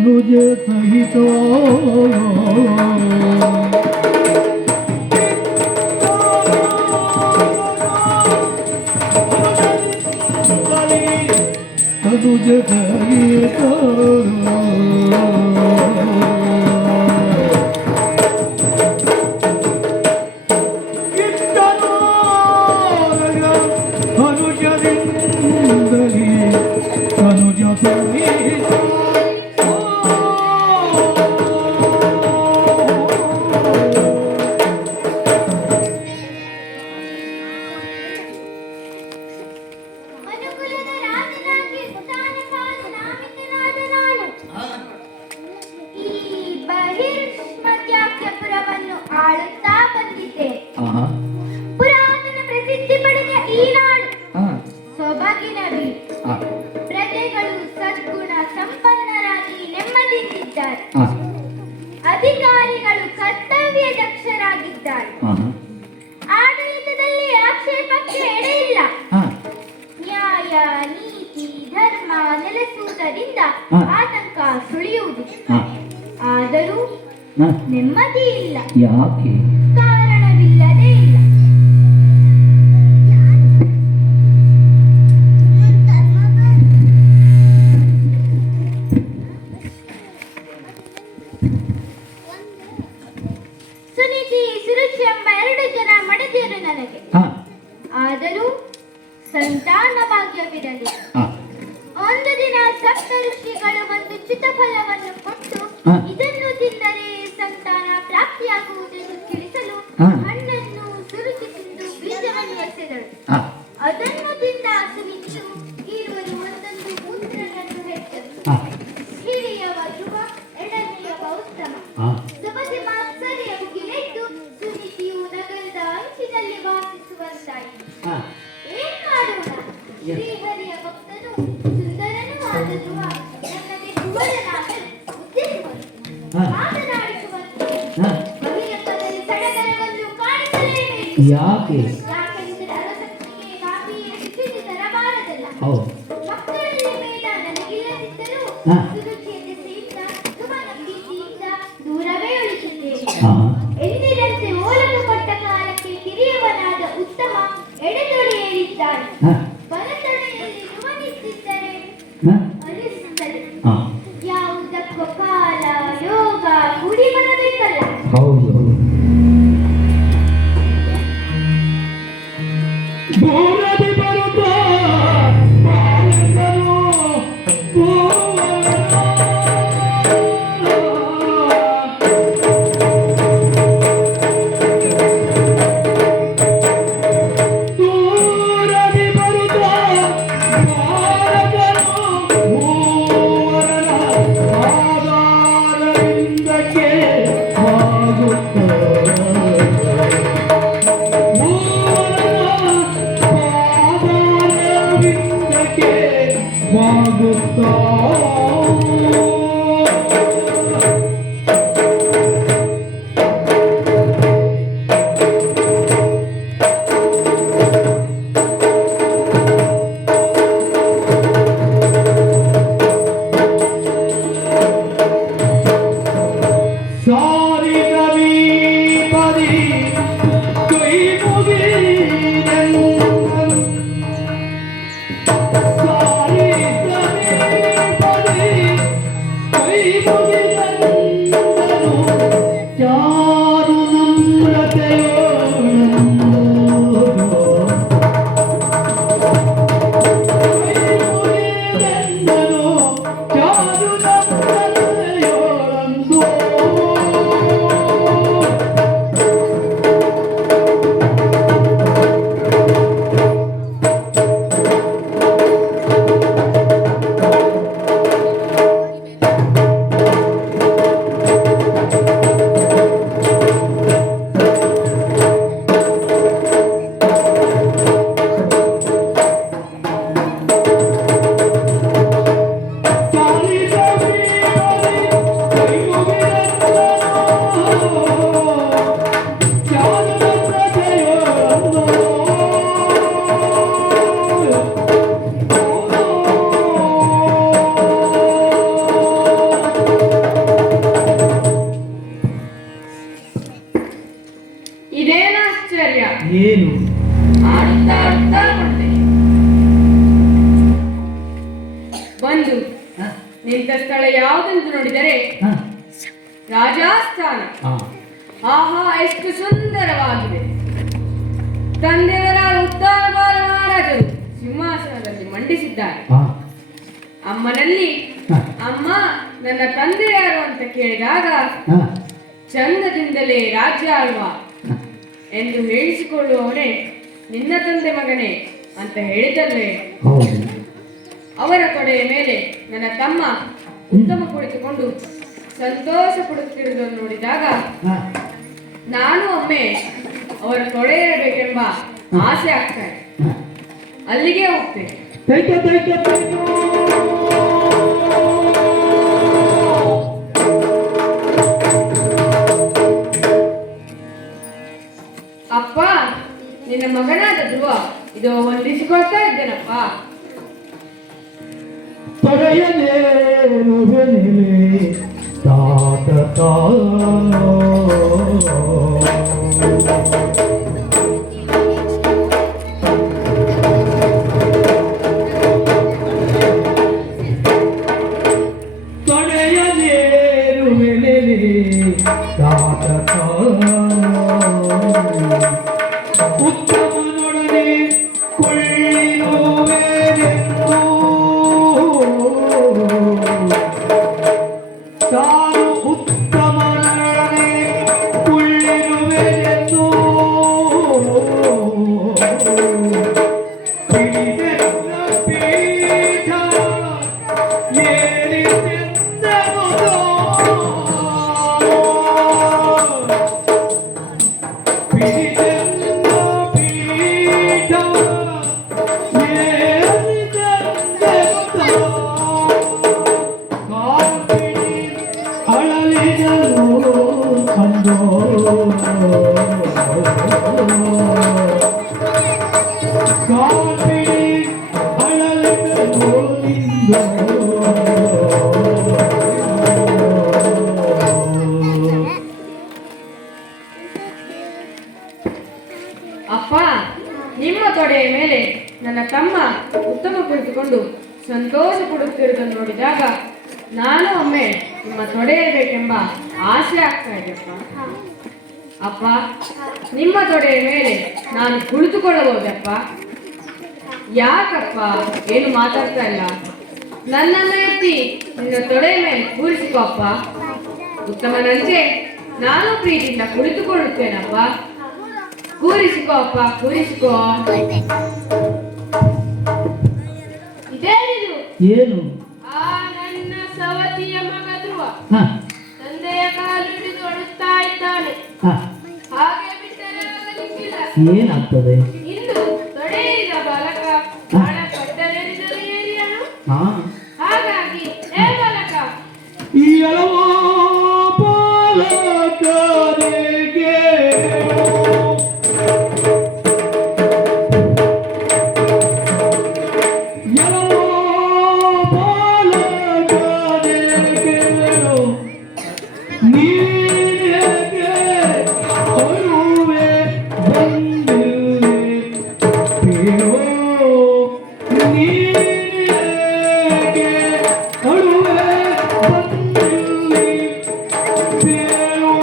ಅನುಜ ಸಹಿತ ಅನುಜ ಸಹಿತ ಆಳುತ್ತಾ ಬಂದಿದ್ದೆ. ಪುರಾತನ ಪ್ರಸಿದ್ಧಿ ಪಡೆದ ಈ ನಾಡು ಸೊಬಗಿನ ಬೀಡು. ಪ್ರಜೆಗಳು ಸದ್ಗುಣ ಸಂಪನ್ನರಾಗಿ ನೆಮ್ಮದಿಯಿಂದಿದ್ದಾರೆ. ಅಧಿಕಾರಿಗಳು ಕರ್ತವ್ಯ ದಕ್ಷರಾಗಿದ್ದಾರೆ. ಆಡಳಿತದಲ್ಲಿ ಆಕ್ಷೇಪಕ್ಕೆ ಎಡೆಯಿಲ್ಲ. ನ್ಯಾಯ ನೀತಿ ಧರ್ಮ ನೆಲೆಸುವುದರಿಂದ ಆತಂಕ ಸುಳಿಯುವುದಿಲ್ಲ. ಆದರೂ ನೆಮ್ಮದಿ ಇಲ್ಲ. ಯಾಕೆ? ಕಾರಣವಿಲ್ಲದೆ ಇಲ್ಲ. ಸುನೀತಿ ಸುರುಚಿ ಎಂಬ 2 ಜನ ಮಡದಿಯರು ನನಗೆ. ಆದರೂ ಸಂತಾನ ಭಾಗ್ಯವಿರಲಿಲ್ಲ. ಒಂದು ದಿನ ಸಪ್ತ ಋಷಿಗಳು ಒಂದು ಚಿತ್ತಫಲವನ್ನು ಕೊಟ್ಟು ಇದನ್ನು ತಿಂದರೆ ಸಂತಾನ ಪ್ರಾಪ್ತಿಯಾಗುವುದೆಂದು ತಿಳಿಸಲು ಹಣ್ಣನ್ನು ಸುರುಚಿ ತಿಂದು ಬೀಜವನ್ನು ಎಸೆದಳು. ಅದನ್ನು ತಿಂದ ಸುನೀತಿಯು ಇರುವರು ಒಂದೊಂದು ಮೂತ್ರವನ್ನು ಹೆಚ್ಚರು. ಹಿರಿಯವ ಧ್ರುವ, ಎಡನೆಯವ ಉತ್ತಮ. ಸುಮತಿ ಮಾತ್ಸರ್ಯ ಮುಗಿಲೆದ್ದು ಸುನೀತಿಯು ನಗರದ ಅಂಚಿನಲ್ಲಿ ವಾಸಿಸುವಂತಾಯಿತು. ಏನ್ ಮಾಡೋಣ? ಶ್ರೀಹರಿಯ ಭಕ್ತನು ಸುಂದರನೂ ಆದ ಧ್ರುವ ನನ್ನದೇ ಕುವರನಾಗಲು ಉದ್ದೇಶಿಸಿದನು. ಮಾತನಾಡಿಸುವಂತೆ ಅಭಿನಯದಲ್ಲಿ ಸಡಗರವನ್ನು ಕಾಣಿಸಲೇಬೇಕು. ಯಾಕೆ? ಯಾಕೆಂದರೆ ಅರಸನಿಗೆ ಕಾಫಿಯ ರುಚಿ ತರಬಾರದಲ್ಲ. ಮಕ್ಕಳಲ್ಲಿ ಮೇಲ ನನಗಿಲ್ಲದಿದ್ದರೂ ಸುರುಚಿಯ ದೆಸೆಯಿಂದ ಧ್ರುವನ ಪ್ರೀತಿಯಿಂದ ದೂರವೇ ಉಳಿಸುತ್ತೇನೆ. ಎಂದಿನಂತೆ ಓಲನ್ನು ಕೊಟ್ಟ ಕಾಲಕ್ಕೆ ಕಿರಿಯವನಾದ ಉತ್ತಮ ಎಡೆತೊಡೆ ಏರಿದ್ದಾನೆ. ಬಲತೊಡೆಯಲ್ಲಿ ಧ್ರುವನಿದ್ದಿದ್ದರೆ ಅನಿಸುತ್ತದೆ. ಯಾವುದಕ್ಕೂ ಕಾಲ ಯೋಗ ಕೂಡಿ ಬರಬೇಕಲ್ಲ. ಹೌದು. ಬೋರದಿ ಬರುತ್ತಾ ಬಾಲಕನು ದೂರದಿ ಬರುತ್ತಾ ಬಾಲಕನು ಆಧಾರದಿಂದಕ್ಕೆ ಏನು ಆಡುತ್ತಾ ಆಡುತ್ತಾ ಬಂದೆ. ಬಂದು ನಿಂತ ಸ್ಥಳ ಯಾವುದೆಂದು ನೋಡಿದರೆ ಹ, ರಾಜಸ್ಥಾನ. ಹ, ಆಹಾ, ಎಷ್ಟು ಸುಂದರವಾಗಿದೆ. ತಂದೆಯವರ ಉತ್ತಾನ ಮಹಾರಾಜರು ಸಿಂಹಾಸನದಲ್ಲಿ ಮಂಡಿಸಿದ್ದಾರೆ. ಹ, ಅಮ್ಮನಲ್ಲಿ ಹ, ಅಮ್ಮ, ನನ್ನ ತಂದೆ ಯಾರು ಅಂತ ಕೇಳಿದಾಗ ಹ, ಚಂದದಿಂದಲೇ ರಾಜ್ಯ ಅಲ್ವಾ ಹ. ಎಂದು ಹೇಳಿಸಿಕೊಳ್ಳುವವನೇ ನಿನ್ನ ತಂದೆ ಮಗನೇ ಅಂತ ಹೇಳಿದಲ್ವೇ. ಹೌದು. ಅವರ ತೊಡೆಯ ಮೇಲೆ ನನ್ನ ತಮ್ಮ ಉತ್ತಮ ಕುಳಿತುಕೊಂಡು ಸಂತೋಷ ಪಡುತ್ತಿರುವುದನ್ನು ನೋಡಿದಾಗ ಹ, ನಾನು ಒಮ್ಮೆ ಅವರ ತೊಡೆ ಇರಬೇಕೆಂಬ ಆಸೆ ಆಗ್ತಾ ಇದೆ. ಹ. ಅಲ್ಲಿಗೆ ಹೋಗ್ತೇನೆ. ತೈಕ ತೈಕ ತೈಕ. ಅಪ್ಪ, ನಿನ್ನ ಮಗನಾದ ಧ್ರುವ ಇದು ವಂದಿಸಿಕೊಳ್ತಾ ಇದ್ದೇನಪ್ಪ. ತೊಡೆಯನೇರುವೆನಿಲೆ ತಾತ ತಾನೋ. ತೊಡೆಯನೇರುವೆನಿಲೆ ತಾತ ತಾನೋ. ಉತ್ತಮನೊಡನೆ ಕೊಳ್ಳಿರುವೆನೆಂದು ತಾನು ಉತ್ತಮನೊಡನೆ ಕೊಳ್ಳಿರುವೆನೆಂದು ಹಿಡಿದೆನ್ನ ಪೀಠ ಏರಿತೆಂದೆನುದೋ. ಹಿಡಿದೆನ್ನ ಪೀಠ ಏರಿತೆಂದೆನುದೋ. ಕಾಪಿಡಿ ಅಳಲಿದನು ಅಂದೋ. ಕಾಪಿಡಿ ಅಳಲಿದನು ನಿಂದೋ. ಅಪ್ಪ, ನಿಮ್ಮ ತೊಡೆಯ ಮೇಲೆ ನನ್ನ ತಮ್ಮ ಉತ್ತಮ ಕುಳಿತುಕೊಂಡು ಸಂತೋಷ ಪಡುತ್ತಿರುವುದನ್ನು ನೋಡಿದಾಗ ನಾನು ಒಮ್ಮೆ ನಿಮ್ಮ ತೊಡೆಯಬೇಕೆಂಬ ಆಸೆ ಆಗ್ತಾ ಇದೆಯಪ್ಪ. ಅಪ್ಪ, ನಿಮ್ಮ ತೊಡೆಯ ಮೇಲೆ ನಾನು ಕುಳಿತುಕೊಳ್ಳಬಹುದಪ್ಪ? ಯಾಕಪ್ಪ ಏನು ಮಾತಾಡ್ತಾ ಇಲ್ಲ? ನನ್ನನ್ನು ಎತ್ತಿ ನಿನ್ನ ತೊಡೆಯ ಮೇಲೆ ಕೂರಿಸಿಕೋ ಅಪ್ಪ. ಉತ್ತಮನಂತೆ ನಾನು ಪ್ರೀತಿಯಿಂದ ಕುಳಿತುಕೊಳ್ಳುತ್ತೇನಪ್ಪ. ಕೂರಿಸಿಕೋ ಅಪ್ಪ, ಕೂರಿಸಿಕೋ. ಇದೇನಿದು? ಏನು? ಆ ನನ್ನ ಸವತಿಯ ಮಗ ಧ್ರುವ ಹ, ತಂದೆಯ ಕಾಲು ಹಿಡಿದು ಅಳುತ್ತಾ ಇದ್ದಾನೆ. ಹ. ಹಾಗೆ ಬಿಟ್ಟರೆ ಆಗಲಿಕ್ಕಿಲ್ಲ. ಏನಾಗ್ತದೆ? ಇಂದು ತೊಡೆಯಿದ ಬಾಲಕ ಹಣ ಕಟ್ಟಲೆರಿದರೆ ಏರಿಯನು. ಹಾ, ಹಾಗಾಗಿ ಏ ಬಾಲಕ, ಈ ಅಳವಾ ಬಾಲಕನಿಗೆ ಎಳವಾ ಬಾಲಕನಿಗೆ ನೀನೆಗೆ ಅಳುವೆ ಬಂದಿರುವೆ ಬೇಡೋ. ನೀನೆಗೆ ಅಳುವೆ ಬಂದಿರುವೆ ಬೇಡೋ.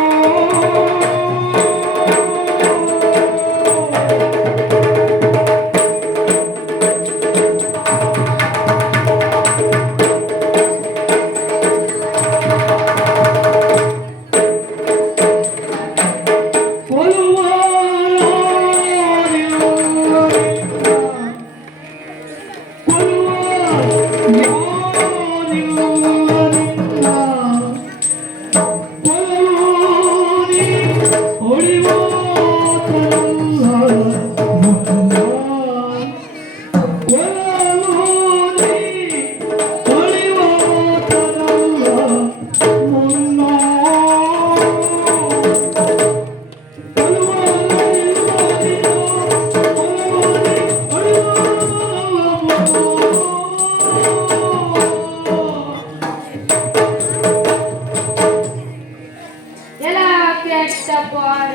ಎಲ್ಲ ಕೆಟ್ಟ ಪಾರ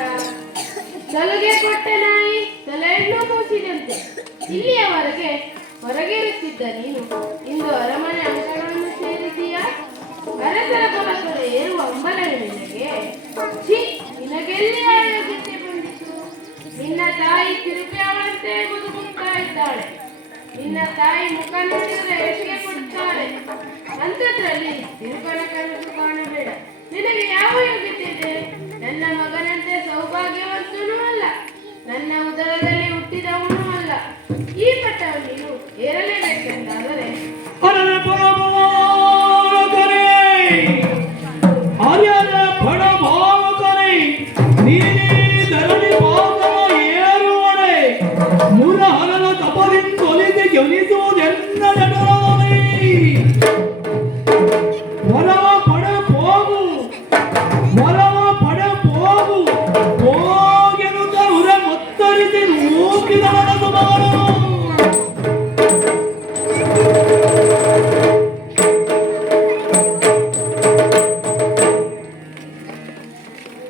ಸಲುಗೆ ಕೊಟ್ಟೆ ನಾಯಿ. ತಲೆಯನ್ನು ಮೂಸಿದಂತೆ. ಇಲ್ಲಿಯವರೆಗೆ ಹೊರಗೆ ಇರುತ್ತಿದ್ದ ನೀನು ಇಂದು ಅರಮನೆ ಅಂಗಳವನ್ನು ಸೇರಿದೀಯಾ? ಅರಸರ ಪರಕರೆ ಏರುವ ಅಂಬಲವೇ ನಿನಗೆ? ಛೀ, ನಿನಗೆಲ್ಲಿ ಆ ಯೋಗ್ಯತೆ ಬಂದಿತು? ನಿನ್ನ ತಾಯಿ ತಿರುಪಿ ಅವಳಂತೆ ಮುದುಕುತ್ತಾ ಇದ್ದಾಳೆ. ನಿನ್ನ ತಾಯಿ ಮುಖ ನೋಡಿದರೆ ಎಸಿಗೆ ಕೊಡುತ್ತಾಳೆ. ಅಂಥದ್ರಲ್ಲಿ ತಿರುಪನ ಕನಸು ಕಾಣಬೇಡ. ನಿನಗೆ ಯಾವ ಯೋಗ್ಯತೆ ಇದೆ? ನನ್ನ ಮಗನಂತೆ ಸೌಭಾಗ್ಯವಂತನೂ ಅಲ್ಲ, ನನ್ನ ಉದರದಲ್ಲಿ ಹುಟ್ಟಿದವನೂ ಅಲ್ಲ. ಈ ಪಟ್ಟವನ್ನು ನೀನು ಏರಲೇಬೇಕೆಂದಾದರೆ ಅರಳೆ ಪರಮಾವಕರೇ, ಅರಳೆ ಪರಮಾವಕರೇ, ನೀನೇ ಧರಣಿ ಪಾದವ ಏರುವಡೆ ಮುರ ಹರನ ತಪದಿಂದೊಲಿಗೆ ಜನಿಸುವುದೆನ್ನ ಜನರೇ. ವರವ ಪಡೆ ಹೋಗು, ವರವ ಪಡೆ ಹೋಗು, ಹೋಗೆನುತ್ತ ಉರ ಮೊತ್ತರಿಸಿ ನೂಕಿದ ಮನಸ್ಸು ಮಾಡು.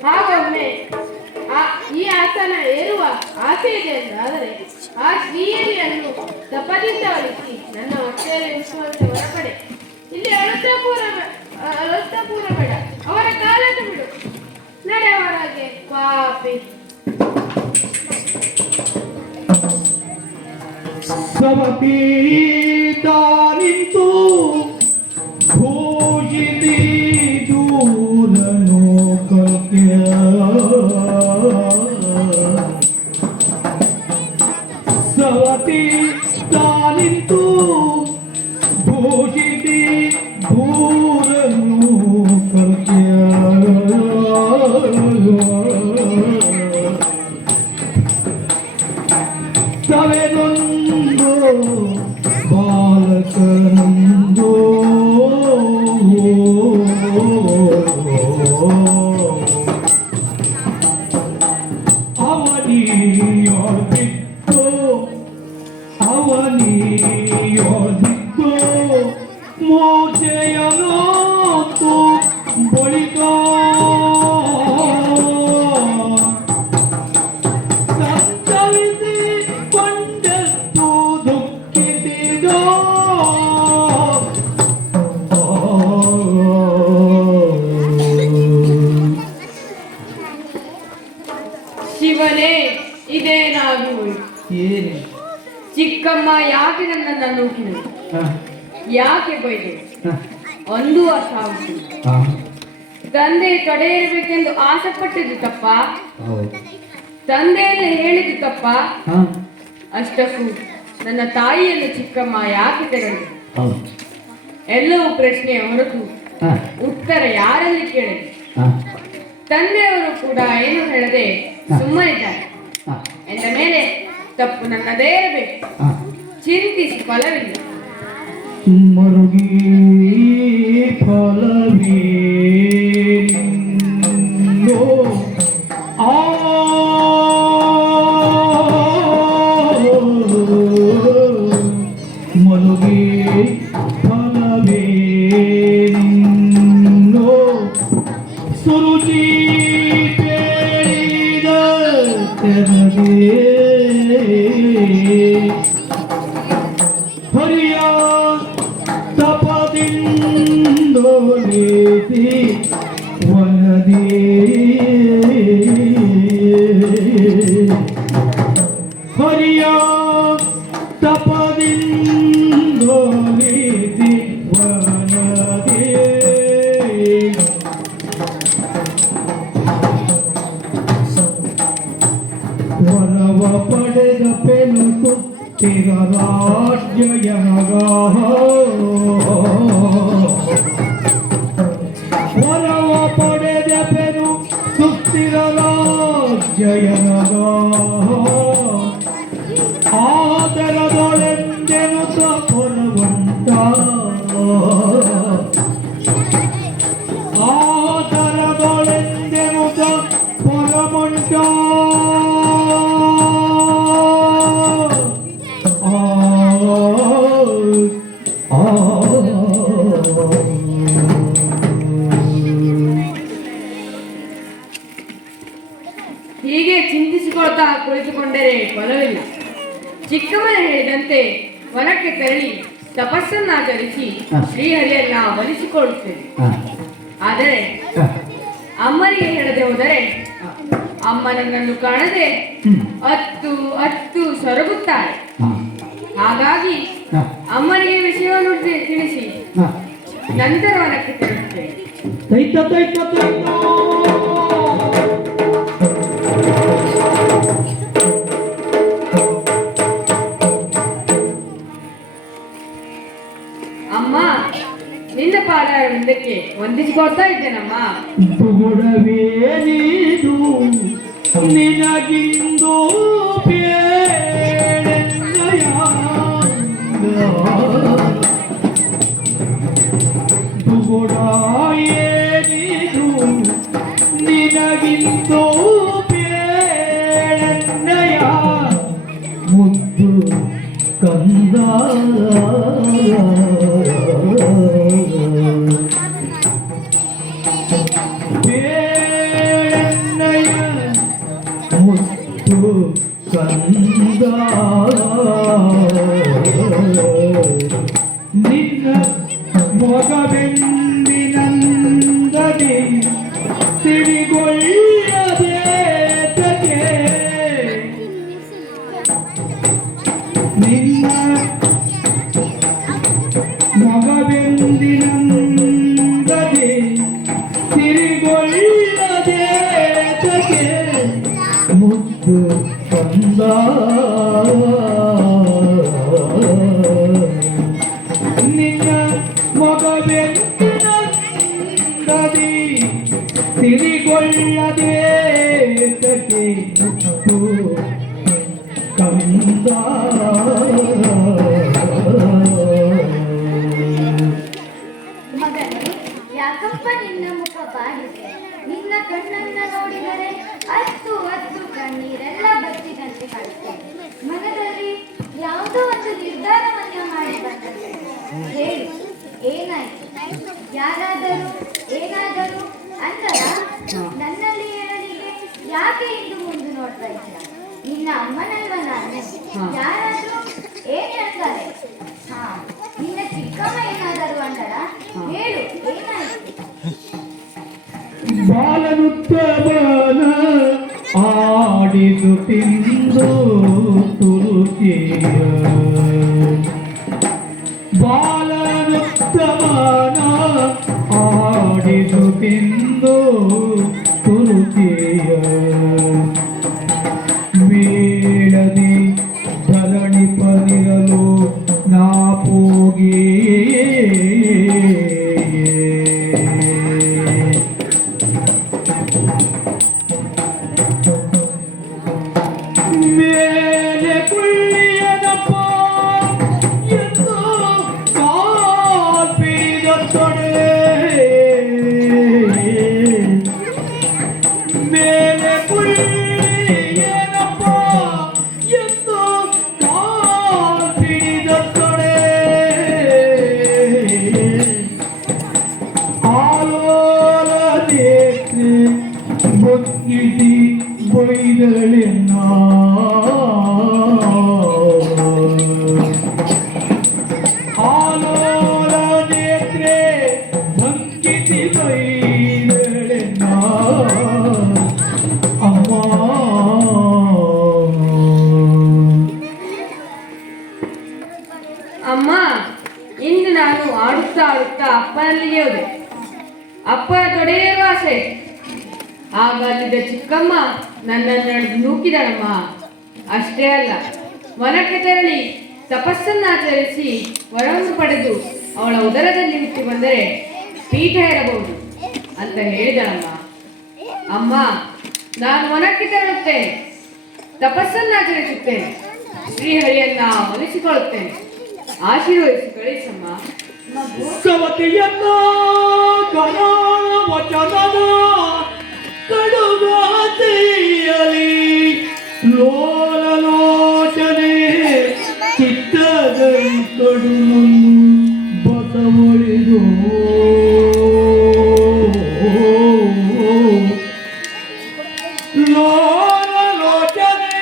ಹಾಗೊಮ್ಮೆ ಈ ಆಸನ ಏರುವ ಆಸೆ ಇದೆ ಎಂದಾದರೆ ಆ ಶ್ರೀಯರಿಯನ್ನು ತಪದಿಂದ ಒಲಿಸಿ ನನ್ನ ಹೊಟ್ಟೆಯಲ್ಲಿ ಉಳಿಸುವಂತೆ ಹೊರಪಡೆ. ಇಲ್ಲಿ ಅಳುತ್ತಪೂರ ಬೇಡ, ಅವರ ಕಾಲನ್ನು ಬಿಡು. ನಡೆ ಹೊರಗೆ ಪಾಪಿ. ಸವತಿ ತಾನಿಂತು ಭೂಷಿತಿ ದೂರನು ಕಲ್ಕ್ಯ. ಸವತಿ ತಾನಿಂತು ಭೂಷಿತಿ ದೂರನು ಕಲ್ಕ್ಯ. ತವೆನೊಂದು ಬಾಲಕನೊಂದು ಅವನಿಯೋದಿತ್ತು, ಅವನಿಯೋದಿತ್ತು ಮೂರ್ಛೆಯನೋತು ಬಳಿಕ ಶಿವನೇ, ಇದೇನಾಗಿ ಹೋಯಿತು? ಏನು? ಚಿಕ್ಕಮ್ಮ ಯಾಕೆ ನನ್ನನ್ನು ನೂಕಿದಳು? ಹ, ಯಾಕೆ ಬೈದೆ? ಹ, ಒಂದು ಅರ್ಥ ಆಗುತ್ತಿಲ್ಲ. ಹ, ತಂದೆ ತೊಡೆ ಇರಬೇಕೆಂದು ಆಸೆ ಪಟ್ಟಿದ್ದು ತಪ್ಪ? ಹೌದು. ತಂದೆಯಲ್ಲಿ ಹೇಳಿದ್ದು ತಪ್ಪ? ಹ, ಅಷ್ಟಕ್ಕೂ ನನ್ನ ತಾಯಿಯನ್ನು ಚಿಕ್ಕಮ್ಮ ಯಾಕೆ ತೆಗೆದು? ಹೌದು. ಎಲ್ಲವೂ ಪ್ರಶ್ನೆ ಹೊರತು ಹ, ಉತ್ತರ ಯಾರಲ್ಲಿ ಕೇಳಿದೆ? ಹ, ತಂದೆಯವರು ಕೂಡ ಏನು ಹೇಳದೆ ಸುಮ್ಮನಿದ್ದಾರೆ. ಹ, ಎಂದ ಮೇಲೆ ತಪ್ಪು ನನ್ನದೇ ಇರಬೇಕು. ಹ. ಚಿಂತಿಸಿ ಫಲವಿಲ್ಲ. ಮರುಗಿ ಫಲವೇನೋ ಆ ಮರುಗಿ ಫಲವೇನೋ ಸುರುಚಿ ಬೇಡಿದ ತೆರಗೆ ಹರಿಯ ತಪದಿಂದೊಲಿಸಿ ವನದಿ ಹರಿಯ ತಪದಿಂದೊಲಿಸಿ ವನದಿ ವರವ ಪಡೆದ ಪೆನು ಸುತ್ತಿರ ರಾಜ್ಯಯನಗ ವರವ ಪಡೆದ ಪೆನು ಸುತ್ತಿರ ರಾಜ್ಯಯನಗ ಆದರದೊಳೆಂದೆನು ತಪರವಂತ ಆದರದೊಳೆಂದೆನು ತಪರವಂತ ಹೀಗೆ ಚಿಂತಿಸಿಕೊಳ್ತಾ ಕುಳಿತುಕೊಂಡರೆ ಫಲವಿಲ್ಲ. ಚಿಕ್ಕಮ್ಮನ ಹೇಳಿದಂತೆ ವನಕ್ಕೆ ತೆರಳಿ ತಪಸ್ಸನ್ನಾಚರಿಸಿ ಶ್ರೀಹರಿಯನ್ನ ಒಲಿಸಿಕೊಳ್ಳುತ್ತೇನೆ. ಆದರೆ ಅಮ್ಮನಿಗೆ ಹೇಳದೆ ಹೋದರೆ ಅಮ್ಮ ನನ್ನನ್ನು ಕಾಣದೆ ಅತ್ತು ಸೊರಗುತ್ತಾಳೆ. ಹಾಗಾಗಿ ಅಮ್ಮನಿಗೆ ವಿಷಯವನ್ನು ತಿಳಿಸಿ ನಂತರ ವನಕ್ಕೆ ತೆರಳುತ್ತೇನೆ. ಅಮ್ಮ, ನಿನ್ನ ಪಾದಕ್ಕೆ ವಂದಿಸಿಕೊಡ್ತಾ ಇದ್ದೇನಮ್ಮ. ಬುಗುಡವೇ ನೀನು ನಿನಗಿಂದು ಬೇಳೆನ್ನಯ ಬುಗುಡಾಯೇ ನೀನು ನಿನಗಿಂದು ಬೇಳೆನ್ನಯ ಮುದ್ದು ಕಂದ ಬೇಳೆನ್ನಯ ಮುದ್ದು ಕಂದ ನಿನ್ನ ಮೊಗವೆಂದಿನಂದನೆ ತಿಳಿಗೊಳ್ಳದೆ ತಗೆ ನಿನ್ನ ಮೊಗವೆಂದಿನಂದನೆ ತಿರುಗೊಳ್ಳದೆ ತಗೆ ಮುದ್ದು ಕಂದ ನಿನ್ನ ಮೊಗವೆಂದಿನಂದನೆ ತಿರುಗೊಳ್ಳದೆ ತಗೆ ಮುದ್ದು ಕಂದ ಮಗನೇ, ಯಾಕಪ್ಪ ನಿನ್ನ ಮುಖ ಬಾಡಿದೆ? ನಿನ್ನ ಕಣ್ಣನ್ನ ನೋಡಿದರೆ ಅತ್ತು ಕಣ್ಣೀರೆಲ್ಲ ಬಚ್ಚಿದಂತೆ ಕಾಣುತ್ತದೆ. ಮನದಲ್ಲಿ ಯಾವುದೋ ಒಂದು ನಿರ್ಧಾರವನ್ನ ಮಾಡಿ ಬಂದಂತೆ. ಹೇಳು, ಏನಾಯ್ತು? ಯಾರಾದರೂ ಏನಾದರೂ ಅಂತರ? ನನ್ನಲ್ಲಿ ಹೇಳಲಿಕ್ಕೆ ಯಾಕೆ ಇಂದು ಮುಂದೆ ನೋಡ್ತಾ ಇದ್ದೀರ? ನಿನ್ನ ಅಮ್ಮನಲ್ವ ನಾನು? ಯಾರಾದ್ರೂ ಏನ್ ಹೇಳ್ತಾರೆ? ಹಾ, ನಿನ್ನ ಚಿಕ್ಕಮ್ಮ ಏನಾದರೂ ಅಂದರ? ಹೇಳು, ಏನಾಯ್ತು? ಬಾಲನುತ್ತಮನ ಆಡಿದು ತಿಂದು ತುರುಕಿಯ ಬಾಲನುತ್ತಮನ ಆಡಿದು ತಿಂದು ತುರುಕಿಯ ಮೇಳದಿ ಧರಣಿ ಪರಿರಲು ನಾ ಹೋಗಿ ಮೇಲೆ ಕುಳ್ಳಿಯನಪ್ಪ ಎಂದು ಕಾಪಿದ ತೊಡೆ ಮೇಲೆ ಕುಳ್ಳಿಯನಪ್ಪ ಎಂದು ಕಾಪಿದ ತೊಡೆ ಆಲೋಲನೆ ಬೊಕ್ಕಿಸಿ ಬೈದಳೆನ್ನ ಆಲೋಲ ನೇತ್ರೆ ಬಂಕಿಸಿ ಬೈದಳೆನ್ನ ಅಮ್ಮ. ಅಮ್ಮ, ಇಂದು ನಾನು ಆಡುತ್ತಾ ಅಪ್ಪನಲ್ಲಿಗೆ ಹೋದೆ. ಅಪ್ಪನ ತೊಡೆಯೇ ಆಸೆ. ಆಗ ಅಲ್ಲಿದ್ದ ಚಿಕ್ಕಮ್ಮ ನನ್ನನ್ನು ನೂಕಿದಳಮ್ಮ. ಅಷ್ಟೇ ಅಲ್ಲ, ವನಕ್ಕೆ ತೆರಳಿ ತಪಸ್ಸನ್ನಾಚರಿಸಿ ವರವನ್ನು ಪಡೆದು ಅವಳ ಉದರದಲ್ಲಿ ಹುಟ್ಟಿ ಬಂದರೆ ಪೀಠ ಇರಬಹುದು ಅಂತ ಹೇಳಿದಳಮ್ಮ. ಅಮ್ಮ, ನಾನು ವನಕ್ಕೆ ತೆರಳುತ್ತೇನೆ, ತಪಸ್ಸನ್ನಾಚರಿಸುತ್ತೇನೆ, ಶ್ರೀಹರಿಯನ್ನ ಒಲಿಸಿಕೊಳ್ಳುತ್ತೇನೆ. ಆಶೀರ್ವದಿಸಿ ಕಳಿಸಮ್ಮ. ಸವತಿಯನ್ನ ಕರಾಳ ವಚನದ ಕಡುಗಾತಿಯಲಿ ಲೋಲಲೋಚನೆ ಚಿತ್ತದಲ್ಲಿ ಕಡು ಬಸವಳಿದು ಲೋಲಲೋಚನೆ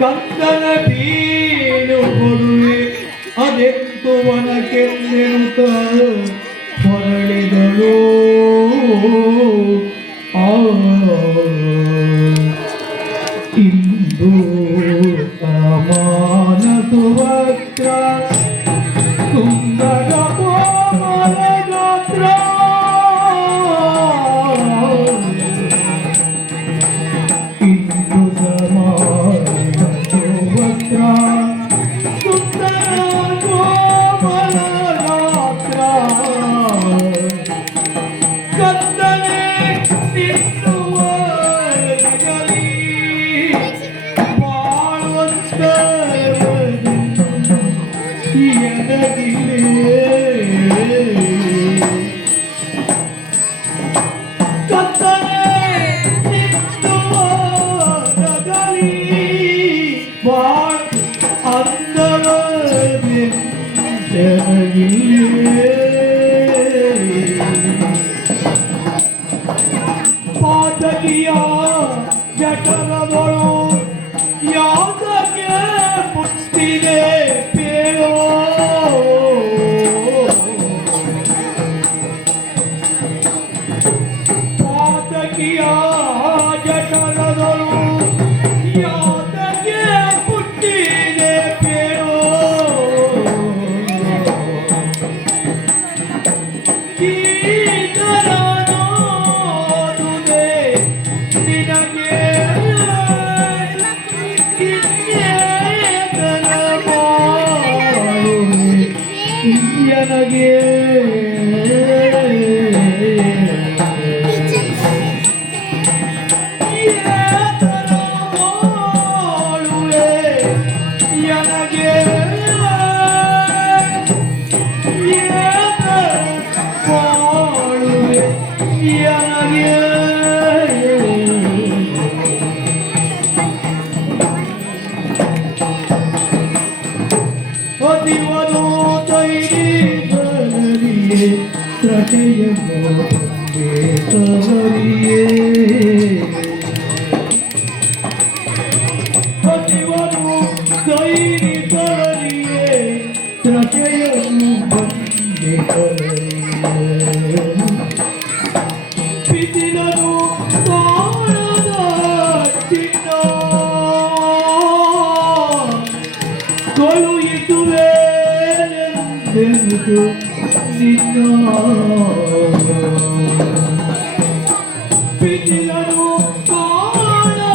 ಕಂದನ ಬೀಳು ಕೊಡುವೆ ಅದೆಂತುವನಕ್ಕೆಂದೆನುತ ಹೊರಳಿದಳು ಆ ಇಂದು ಸಮಾನ ಸುವಸ್ತ್ರ ಸುಂದರ ಕೋಮಲ ಗಾತ್ರ ಇಂದು ಸಮಾನ ಸುವಸ್ತ್ರ ಸುಂದರ ಕೋಮಲ ಗಾತ್ರ ಕಂದನೆ ನಿನ್ನುವ ಜಗಲಿ ಪಾತಕಿಯ ಜಠರದೊಳು ಯಾತಕ್ಕೆ ಪುಷ್ಟಿದೆ ಪೇಳೋ ಪಾತಕಿಯ ಜಠರದೊಳು ಯಾತಕ್ಕೆ ಪುಷ್ಟಿದೆ ಪೇಳೋ ನನಗೆ ಬಿಸಿಲನು ಕಾಣದ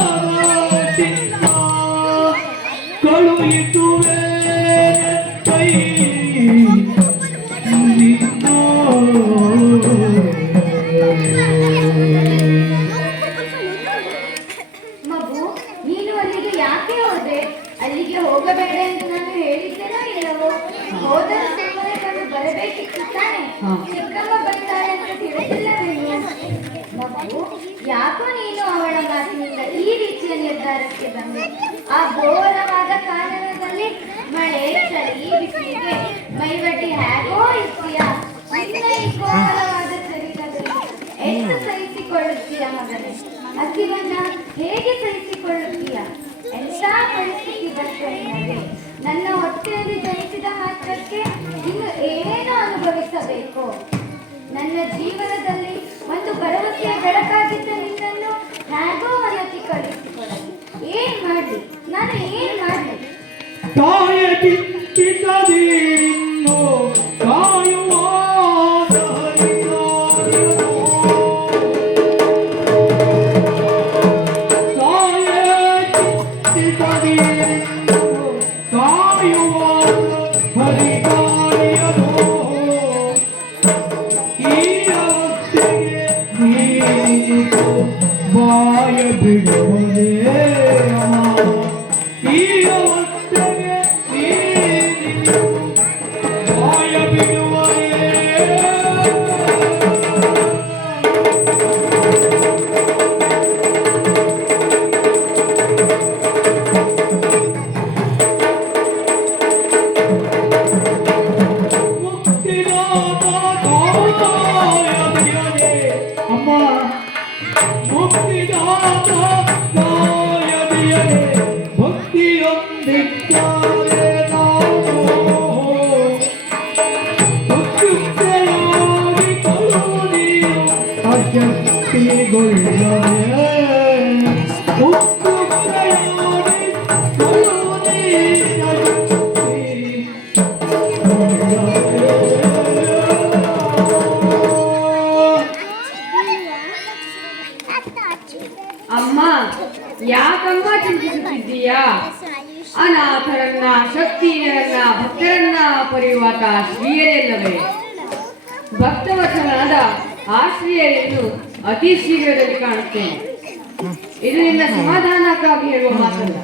ಕಳುಹಿಸುವೆ ಕೈ ಮಗು, ನೀನು ಅಲ್ಲಿಗೆ ಯಾಕೆ ಹೋದೆ? ಅಲ್ಲಿಗೆ ಹೋಗಬೇಡ ಎಂದು ನಾನು ಹೇಳಿದ್ದೇನೋ ಇಲ್ಲವೋ? ಹೋದರೂ ಸುಮ್ಮನೆ ಬಂದು ಬರಬೇಕಿತ್ತು ತಾನೆ? ಚಿಕ್ಕಮ್ಮ ಬರ್ತಾಳೆ ಅಂತ ತಿಳಿದಿಲ್ಲವೇನು? ಮಗು, ಯಾಕೋ ನೀನು ಅವಳ ಮಾತಿನಿಂದ ಈ ರೀತಿಯ ನಿರ್ಧಾರಕ್ಕೆ ಬಂದೆ? ಆ ಘೋರವಾದ ಕಾರಣದಲ್ಲಿ ಮಳೆ, ಚಳಿ, ಬಿಸಿಲಿಗೆ ಮೈವಟ್ಟಿ ಹೇಗೋ ಇರ್ತೀಯ? ನಿನ್ನ ಈ ಕೋಮಲವಾದ ಶರೀರದಲ್ಲಿ ಎಷ್ಟು ಸಹಿಸಿಕೊಳ್ಳುತ್ತೀಯ ಮಗನೇ? ಹಸಿವನ್ನ ಹೇಗೆ ಸಹಿಸಿಕೊಳ್ಳುತ್ತೀಯ? ಎಂಥ ಪರಿಸ್ಥಿತಿ ಬಂತು ನಿನಗೆ? ನನ್ನ ಹೊಟ್ಟೆಯಲ್ಲಿ ಜನಿಸಿದ ಮಾತ್ರಕ್ಕೆ ಇನ್ನು ಏನೇನು ಅನುಭವಿಸಬೇಕು? ನನ್ನ ಜೀವನದಲ್ಲಿ ಒಂದು ಭರವಸೆಯ ಬೆಳಕಾಗಿದ್ದ ನಿನ್ನನ್ನು ಹೇಗೋ ವನತಿ ಕಳುಹಿಸಿಕೊಡಲಿ. ಏನ್ ಮಾಡಲಿ? ನಾನು ಏನ್ ಮಾಡಲಿ? ತಾಯ ಚಿಂತಿಸದಿನ್ನು ಕಾಯುವ ಬಾಯ ಬಿಡುವುದೇ ಈ ಅವಸ್ಥೆಗೆ ಬಾಯ ಬಿಡುವುದೇ. ಅಮ್ಮ, ಯಾಕಮ್ಮ ಚಿಂತಿಸುತ್ತಿದ್ದೀಯಾ? ಅನಾಥರನ್ನ, ಶಕ್ತಿಹೀನರನ್ನ, ಭಕ್ತರನ್ನ ಪಡೆಯುವಾತ ಶ್ರೀಯರಲ್ಲವೇ? ಭಕ್ತವಚನಾದ ಆ ಶ್ರೀಯರನ್ನು ಅತಿ ಶೀಘ್ರದಲ್ಲಿ ಕಾಣುತ್ತೇನೆ. ಇದು ನಿನ್ನ ಸಮಾಧಾನಕ್ಕಾಗಿ ಹೇಳುವ ಮಾತಲ್ಲ.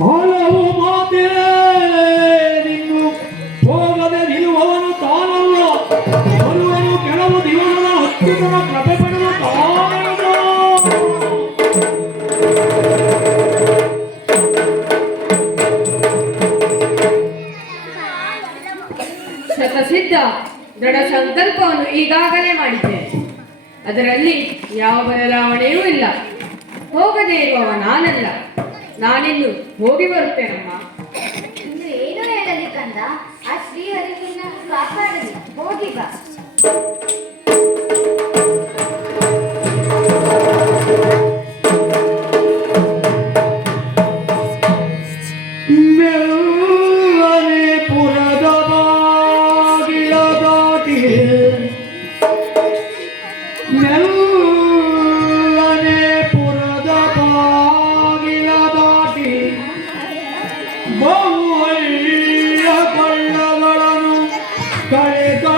ಹಲವು ಮಾತೇ ನಿನ್ನು ಹೋಗದೆ ನಿಲ್ಲುವವನು ತಾನಲ್ಲ, ಬರುವನು ಕೆಲವು ದಿವಸದ ಅತ್ಯುತ್ತಮ ಕೃಪೆ ಪಡೆದ ತಾನೇನು. ಶತಸಿದ್ಧ ದೃಢ ಸಂಕಲ್ಪವನ್ನು ಈಗಾಗಲೇ ಮಾಡಿದ್ದೇನೆ. ಅದರಲ್ಲಿ ಯಾವ ಬದಲಾವಣೆಯೂ ಇಲ್ಲ. ಹೋಗದೇ ಇರುವವ ನಾನಲ್ಲ, ನಾನಿನ್ನು ಹೋಗಿ ಬರುತ್ತೇನಮ್ಮ. ಇನ್ನು ಏನು ಹೇಳಲಿ ಕಂದ, ಆ ಶ್ರೀಹರಿ ನಿನ್ನನ್ನು ಕಾಪಾಡಲಿ. ಹೋಗಿ ಬಾ. ಮೆಲ್ಲನೆ ಪುರದ ಬಾಗಿಲ ದಾಟಿ, ಮೆಲ್ಲನೆ ಪುರದ ಬಾಗಿಲ ದಾಟಿ, ಬಹುವಳ್ಳ ಕೊಳ್ಳಗಳನ್ನು ಕಳೆದು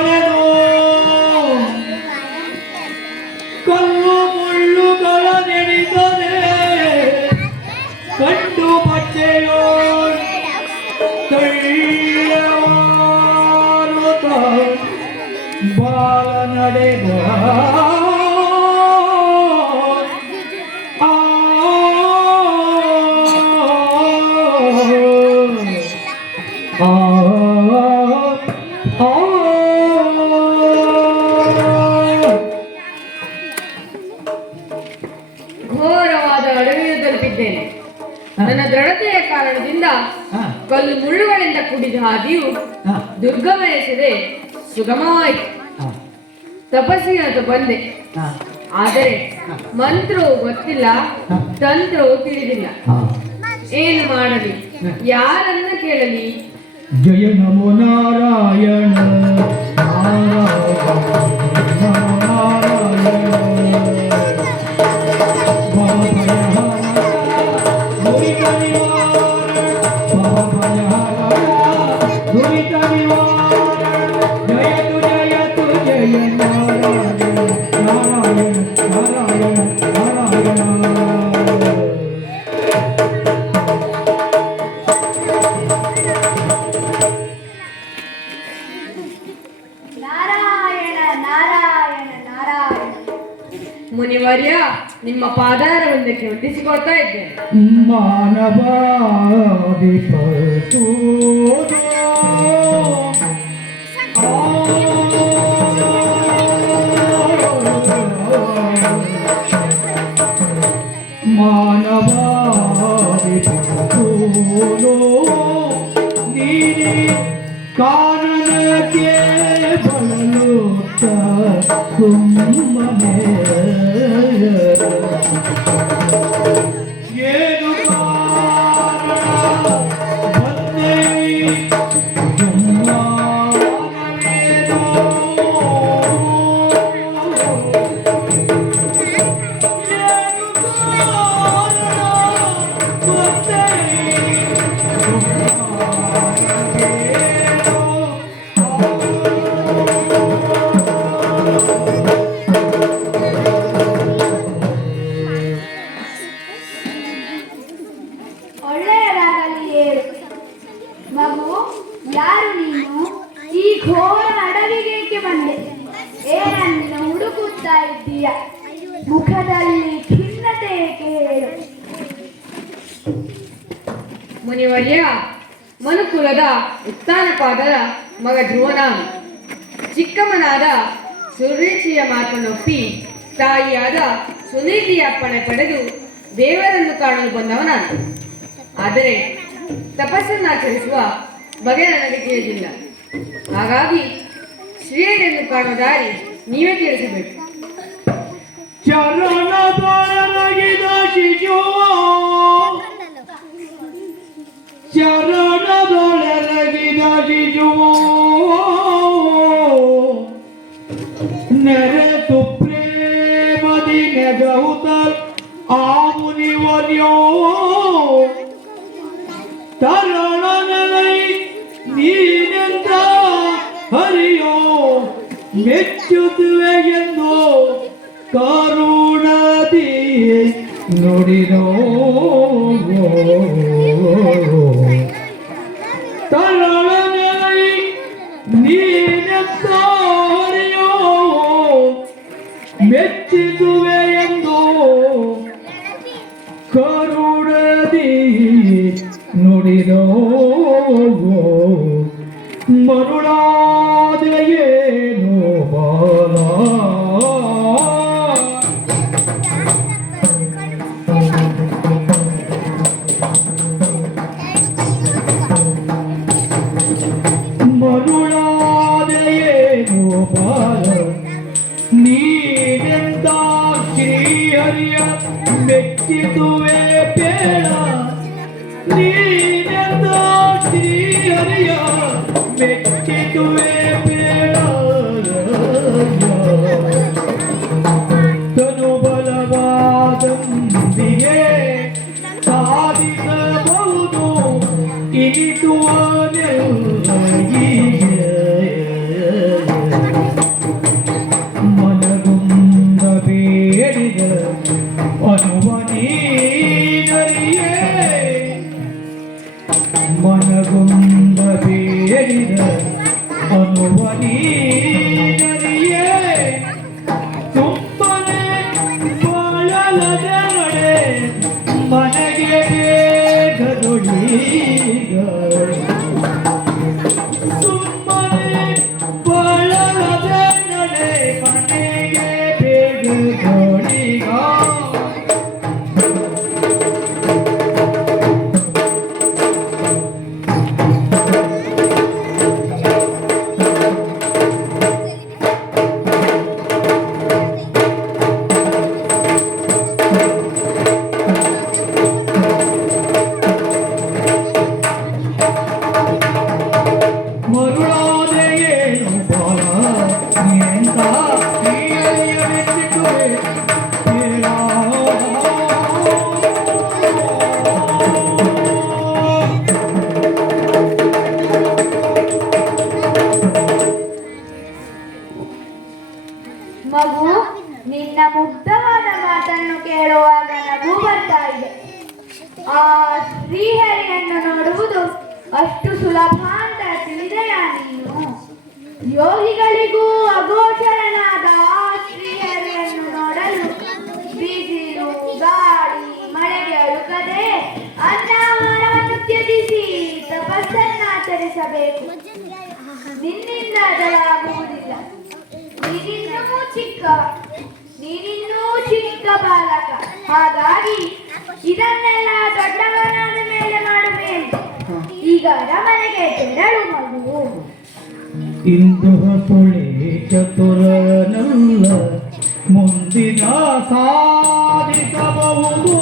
ಕಲ್ಲು ಮುಳ್ಳುಗಳ ನೆನೆದರೆ ಕಂಡು ಬಚ್ಚೆಯೋ ತೈಲವಾರುತ್ತ ಬಾಲ ನಡೆದ ಘೋರವಾದ ಅಡವಿಗೆ ತಲುಪಿದ್ದೇನೆ. ನನ್ನ ದೃಢತೆಯ ಕಾರಣದಿಂದ ಕಲ್ಲು ಮುಳ್ಳುಗಳಿಂದ ಕೂಡಿದ ಹಾದಿಯು ದುರ್ಗಮನಿಸದೆ ಸುಗಮವಾಯಿತು. ತಪಸ್ಸಿನಂತ ಬಂದೆ, ಆದರೆ ಮಂತ್ರವು ಗೊತ್ತಿಲ್ಲ, ತಂತ್ರವು ತಿಳಿದಿಲ್ಲ. ಏನು ಮಾಡಲಿ, ಯಾರನ್ನ ಕೇಳಲಿ? ಜಯ ನಮೋ ನಾರಾಯಣ ನಾರಾಯಣ ನಾರಾಯಣ ನಾರಾಯಣ ನಾರಾಯಣ. ಮುನಿವರ್ಯ, ನಿಮ್ಮ ಪಾದಾರವೊಂದಕ್ಕೆ ವಂದಿಸಿಕೊಳ್ತಾ ಇದ್ದೇನೆ. ಮಾನವಾದಿಪತು ಮಾನವಾದಿಪತು ನೀನೆ ಕಾರಣಕ್ಕೆ ಬಲಲುತ್ತ ಸುಮ್ಮನೆ ಏನು ಕಾರಣ ಬಂದೆ ಸುಮ್ಮನೇನೋ ಏನು ಕಾರಣ ಬಂದೆ ಒಳ್ಳೆಯದಾಗಲಿ ಹೇಳು. ಮಗು, ಯಾರು ನೀನು? ಈ ಘೋರ ಅಡವಿಗೆ ಏಕೆ ಬಂದೆ? ಏನನ್ನು ಹುಡುಕುತ್ತಾ ಇದ್ದೀಯ? ಮುಖದಲ್ಲಿ ಖಿನ್ನತೆ ಏಕೆ ಹೇಳು? ಮುನಿವರ್ಯ, ಮನುಕುಲದ ಉತ್ಥಾನಪಾದರ ಮಗ ಧ್ರುವನಾಮ. ಚಿಕ್ಕಮ್ಮನಾದ ಸುರುಚಿಯ ಮಾತನ್ನೊಪ್ಪಿ ತಾಯಿಯಾದ ಸುನೀತಿಯ ಅಪ್ಪಣೆ ಪಡೆದು ದೇವರನ್ನು ಕಾಣಲು ಬಂದವನಾನು. ಆದರೆ ತಪಸ್ಸನ್ನಾಚರಿಸುವ ಬಗೆ ನನಗೆ ತಿಳಿದಿಲ್ಲ. ಹಾಗಾಗಿ ಶ್ರೀಯರನ್ನು ಕಾಣುವ ದಾರಿ ನೀವೇ ತಿಳಿಸಬೇಕು. ಚರಣದೊಳಗಿದ ಶಿಶುವ ಚರಣದೊಳಗಿದ ಶಿಶುವ ನೆರೆತು ಪ್ರೇಮದಿ ನೆಗಹುತ ಆ ಮುನಿವರ್ಯೋ ತರಣನೈ ನೀನೆಂದ ಹರಿಯೋ ಮೆಚ್ಚುತ್ತುವೆ ಎಂದು ಕರುಣದಿ ನುಡಿದೋ ತರಣನೈ ನೀನೆಂದ ಹರಿಯೋ ಮೆಚ್ಚಿಸುವೆ ಎಂದು ಕರುಣದಿ ನುಡಿದೋ ಮರುಳಾದೆಯೇನೋ ಬಾಲ ಮರುಳಾದೆಯೇನೋ ಬಾಲ ನೀನೆಂದ ಶ್ರೀಹರಿಯ ಮೆಚ್ಚಿಸುವೆ ಬೇಡ ನೀನೆಂದ ಶ್ರೀಹರಿಯ ಮೆಚ್ಚಿಸುವೆ ಬೇಡ ತನು ಬಲವಾದಂದಿಗೆ ಸಾಧಿಸಬಹುದು ಇನಿಸುವನೆಲ್ಲ ಮನಗುಂದ ಬೇಡಿದ ಅನುವನೀನರಿಯೇ ಮನಗುಂದ ಬೇಡಿದ ಅನುವನೀನರಿಯೇ ಸುಮ್ಮನೆ ಬಾಳಲದ ನಡೆ ಮನೆಗೆ ಬೇಗದೊಳೀಗ ಸುಮ್ಮನೆ ಬಾಳಲದ ನಡೆ ಮನೆಗೆ ಬೇಗದೊಳೀಗ ಮರುಳಾದೆಯೇನು ಬಾಲ ನೀನೆಂದ ಶ್ರೀಹರಿಯ ಮೆಚ್ಚಿಸುವೆ ಬೇಡ ಮಗು, ನಿನ್ನ ಮುಗ್ಧವಾದ ಮಾತನ್ನು ಕೇಳುವಾಗ ನಗು ಬರ್ತಾ ಇದೆ. ಆ ಶ್ರೀಹರಿಯನ್ನು ನೋಡುವುದು ಅಷ್ಟು ಸುಲಭ ಅಂತ ತಿಳಿದೆಯಾ ನೀನು? ಯೋಗಿಗಳಿಗೂ ಅಗೋಚರನಾದ ಆ ಶ್ರೀಹರಿಯನ್ನು ನೋಡಲು ಬಿಸಿಲು ಗಾಳಿ ಮಳೆಗೆ ಅಳುಕದೆ ಅನ್ನಾಹಾರವನ್ನು ತ್ಯಜಿಸಿ ತಪಸ್ಸನ್ನಾಚರಿಸಬೇಕು. ನಿನ್ನಿಂದ ಅದರಾಗುವುದಿಲ್ಲ. ನೀನಿನ್ನೂ ಚಿಕ್ಕ ಬಾಲಕ. ಹಾಗಾಗಿ ಇದನ್ನೆಲ್ಲ ದೊಡ್ಡವನಾದ ಮೇಲೆ ಮಾಡುವೇನು. ಈಗ ಅರಮನೆಗೆ ತೆರಳು ಮಗು. ಇಂದು ಹೊಸುಳೆ ಚತುರನಲ್ಲ ಮುಂದಿನ ಸಾಧಿಸಬಹುದು.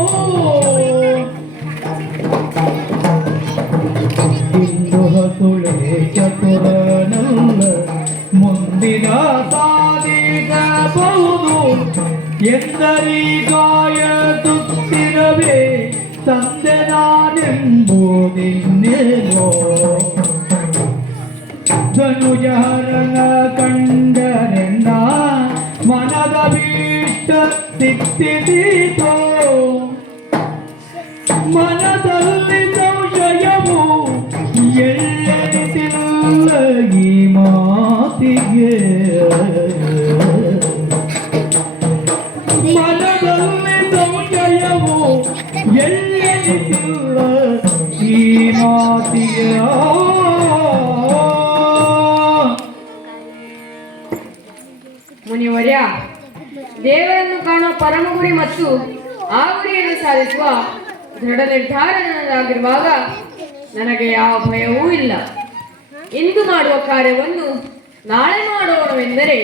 ಇಂದು ಹೊಸುಳೆ ಚತುರನಲ್ಲ ಮುಂದಿನ ಸಾಧಿಸಬಹುದು ಎಂದರೀಗಾಯದುತ್ತಿರವೇ ತಂದೆ ನಾನೆಂಬುದಿನ್ನೇನೋ. ಧನುಜಹರನ ಕಂಡರೆನ್ನ ಮನದ ಭೀಷ್ಟ ಸಿಕ್ತಿದೀತೋ. ಮನದಲ್ಲಿ ಸಂಶಯವು ಎಲ್ಲೆನಿಸಿಲ್ಲ ಈ ಮಾತಿಗೆ. ಮನದಲ್ಲಿ ಸಂಶಯವು ಎಲ್ಲೆನಿಸಿಲ್ಲ ಈ ಮಾತಿಗೆ. ಮುನಿವರ್ಯ, ದೇವರನ್ನು ಕಾಣುವ ಪರಮ ಗುರಿ ಮತ್ತು ಆ ಗುರಿಯನ್ನು ಸಾಧಿಸುವ ದೃಢ ನಿರ್ಧಾರ ನನ್ನದಾಗಿರುವಾಗ ನನಗೆ ಯಾವ ಭಯವೂ ಇಲ್ಲ. ಇಂದು ಮಾಡುವ ಕಾರ್ಯವನ್ನು ನಾಳೆ ಮಾಡೋಣವೆಂದರೆ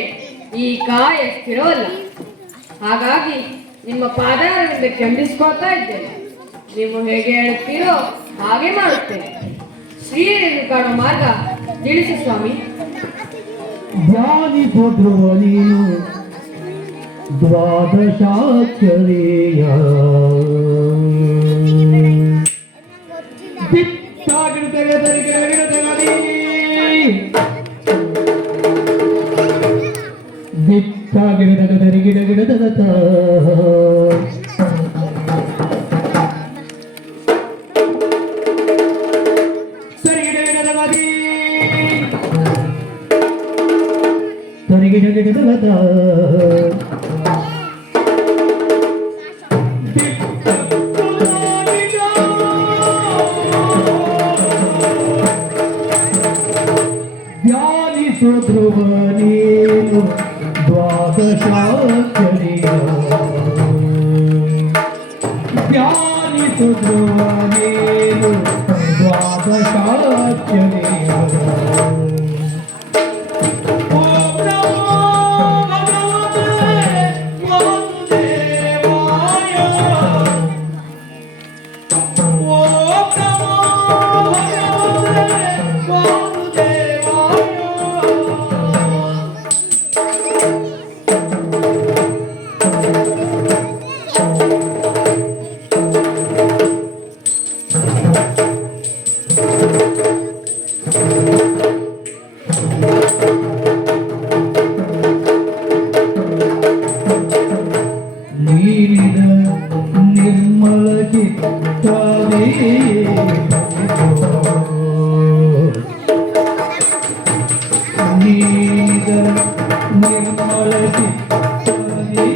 ಈ ಕಾಯ ಸ್ಥಿರವಲ್ಲ. ಹಾಗಾಗಿ ನಿಮ್ಮ ಪಾದಾರವಿಂದ ಖಂಡಿಸ್ಕೊಳ್ತಾ ಇದ್ದೇನೆ. ನೀವು ಹೇಗೆ ಹೇಳುತ್ತೀರೋ ಹಾಗೆ ಮಾಡುತ್ತೇನೆ. ಶ್ರೀಹರಿಯನ್ನು ಕಾಣುವ ಮಾರ್ಗ ತಿಳಿಸಿ ಸ್ವಾಮಿ. ಧ್ಯಾನಿಸೋ ಧ್ರುವ ನೀನು ದ್ವಾದಶಾಕ್ಷರೇಯ ಗಿಡಗಿಡದ ಧ್ಯಾನಿಸೋ ಧ್ರುವ ನೀನು ದ್ವಾದಶಾಕ್ಷರೇಯ ಧ್ಯಾನಿಸೋ ಧ್ರುವ ನೀನು ದ್ವಾದಶಾಕ್ಷರೇಯ ನೀರಿದ ನಿರ್ಮಲ ಚಿತ್ತವೇ ನೀರಿದ ನಿರ್ಮಲ ಚಿತ್ತವೇ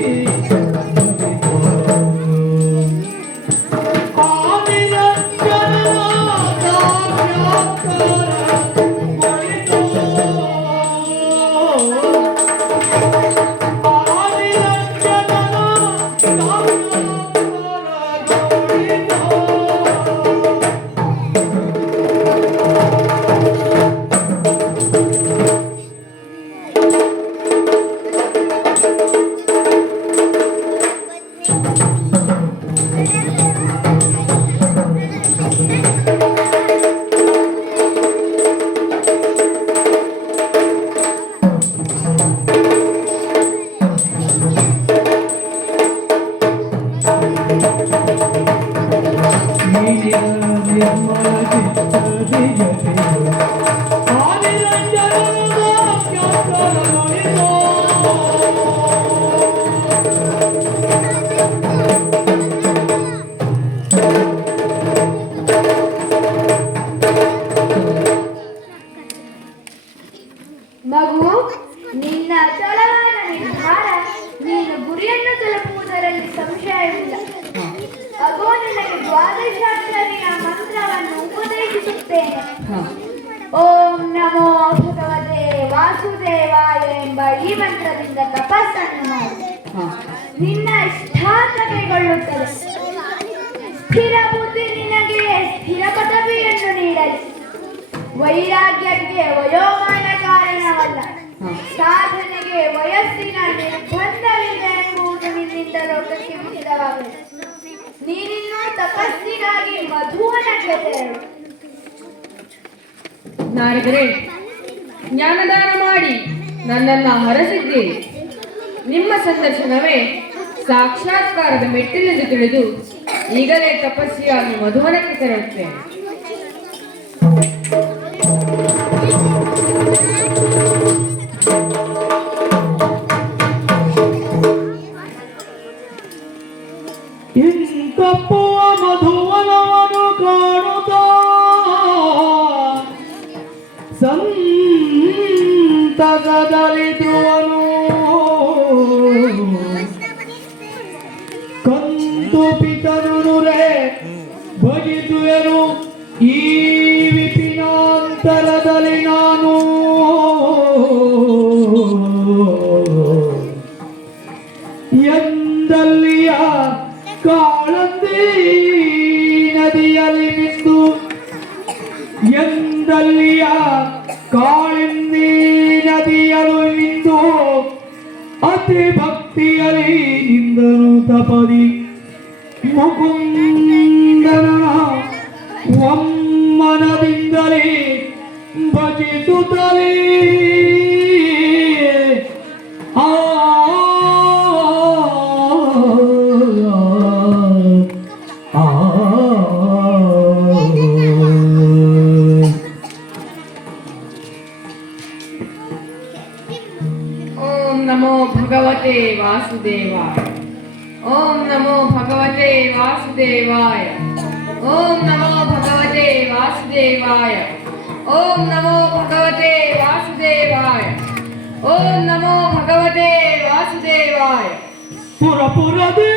ಮಗು, ನಿನ್ನ ಅಚಲವಾದ ನಿರ್ಧಾರ ನೀನು ಗುರಿಯನ್ನು ತಲುಪುವುದರಲ್ಲಿ ಸಂಶಯವಿಲ್ಲ. ಅಗೋ ನಿನಗೆ ದ್ವಾದಶಾಕ್ಷರಿಯ ಮಂತ್ರವನ್ನು ಉಪದೇಶಿಸುತ್ತೇನೆ. ಓಂ ನಮೋ ಭಗವತೆ ವಾಸುದೇವಾಯ ಎಂಬ ಈ ಮಂತ್ರದಿಂದ ತಪಸ್ಸನ್ನು ಮಾಡು. ನಿನ್ನ ಇಷ್ಟಾರ್ಥ ಕೈಗೊಳ್ಳುತ್ತದೆ. ಸ್ಥಿರ ಬುದ್ಧಿ ನಿನಗೆ ಸ್ಥಿರ ಪದವಿಯನ್ನು ನೀಡಲಿ. ವೈರಾಗ್ಯಕ್ಕೆ ವಯೋಮಾನ ಕಾರಣವಲ್ಲ, ಸಾಧನೆಗೆ ವಯಸ್ಸಿನ ನಿರ್ಬಂಧವಿದೆ ಎಂಬುದು ನಿನ್ನಿಂದ ಲೋಕಕ್ಕೆ ವಿದಿತವಾಗಿದೆ. ನೀನಿನ್ನೂ ತಪಸ್ಸಿಗಾಗಿ ಮಧುವನಕ್ಕೆ ತೆರಳು. ನಾರದರೆ, ಜ್ಞಾನದಾನ ಮಾಡಿ ನನ್ನನ್ನು ಹರಸಿದ್ದೀರಿ. ನಿಮ್ಮ ಸಂದರ್ಶನವೇ ಸಾಕ್ಷಾತ್ಕಾರದ ಮೆಟ್ಟಿಲೆಂದು ತಿಳಿದು ಈಗಲೇ ತಪಸ್ಸಿಯಾಗಿ ಮಧುವನಕ್ಕೆ ತೆರಳುತ್ತೇನೆ. ಇಂತಪ್ಪುವ ಮಧುವನವನ್ನು ಕಾಣುತ್ತಾ ಸಂತಗದಲ್ಲಿ ಧ್ರುವನು ಕಂದು ಪಿತನುರೇ ಭಜಿಸುವೆನು ಈ ವಿಪಿನಾಂತರದಲ್ಲಿ ನಾನು. ಎಂದಲ್ಲಿಯ ಕಾಳಂದಿ ನದಿಯಲ್ಲಿ ಮಿಂದು ಎಂದಲ್ಲಿಯ ಕಾಳಂದಿ ನದಿಯಲು ಮಿಂದು ಅತಿ ಭಕ್ತಿಯಲ್ಲಿ ಕುಳಿತನು ತಪದಿ ಮುಕುಂದನ ಒಮ್ಮನದಿಂದಲೇ ಭಜಿಸುತ್ತಲೇ ಆ ಆ ಓಂ ನಮೋ ಭಗವತೆ ವಾಸುದೇವಾಯ. ಓಂ ನಮೋ ಭಗವತೆ ವಾಸುದೇವಾಯ. ಓಂ ನಮೋ ಭಗವತೆ ವಾಸುದೇವಾಯ. ಓಂ ನಮೋ ಭಗವತೆ ವಾಸುದೇವಾಯ. ಓಂ ನಮೋ ಭಗವತೆ ವಾಸುದೇವಾಯ. ಪುರಪುರದಿ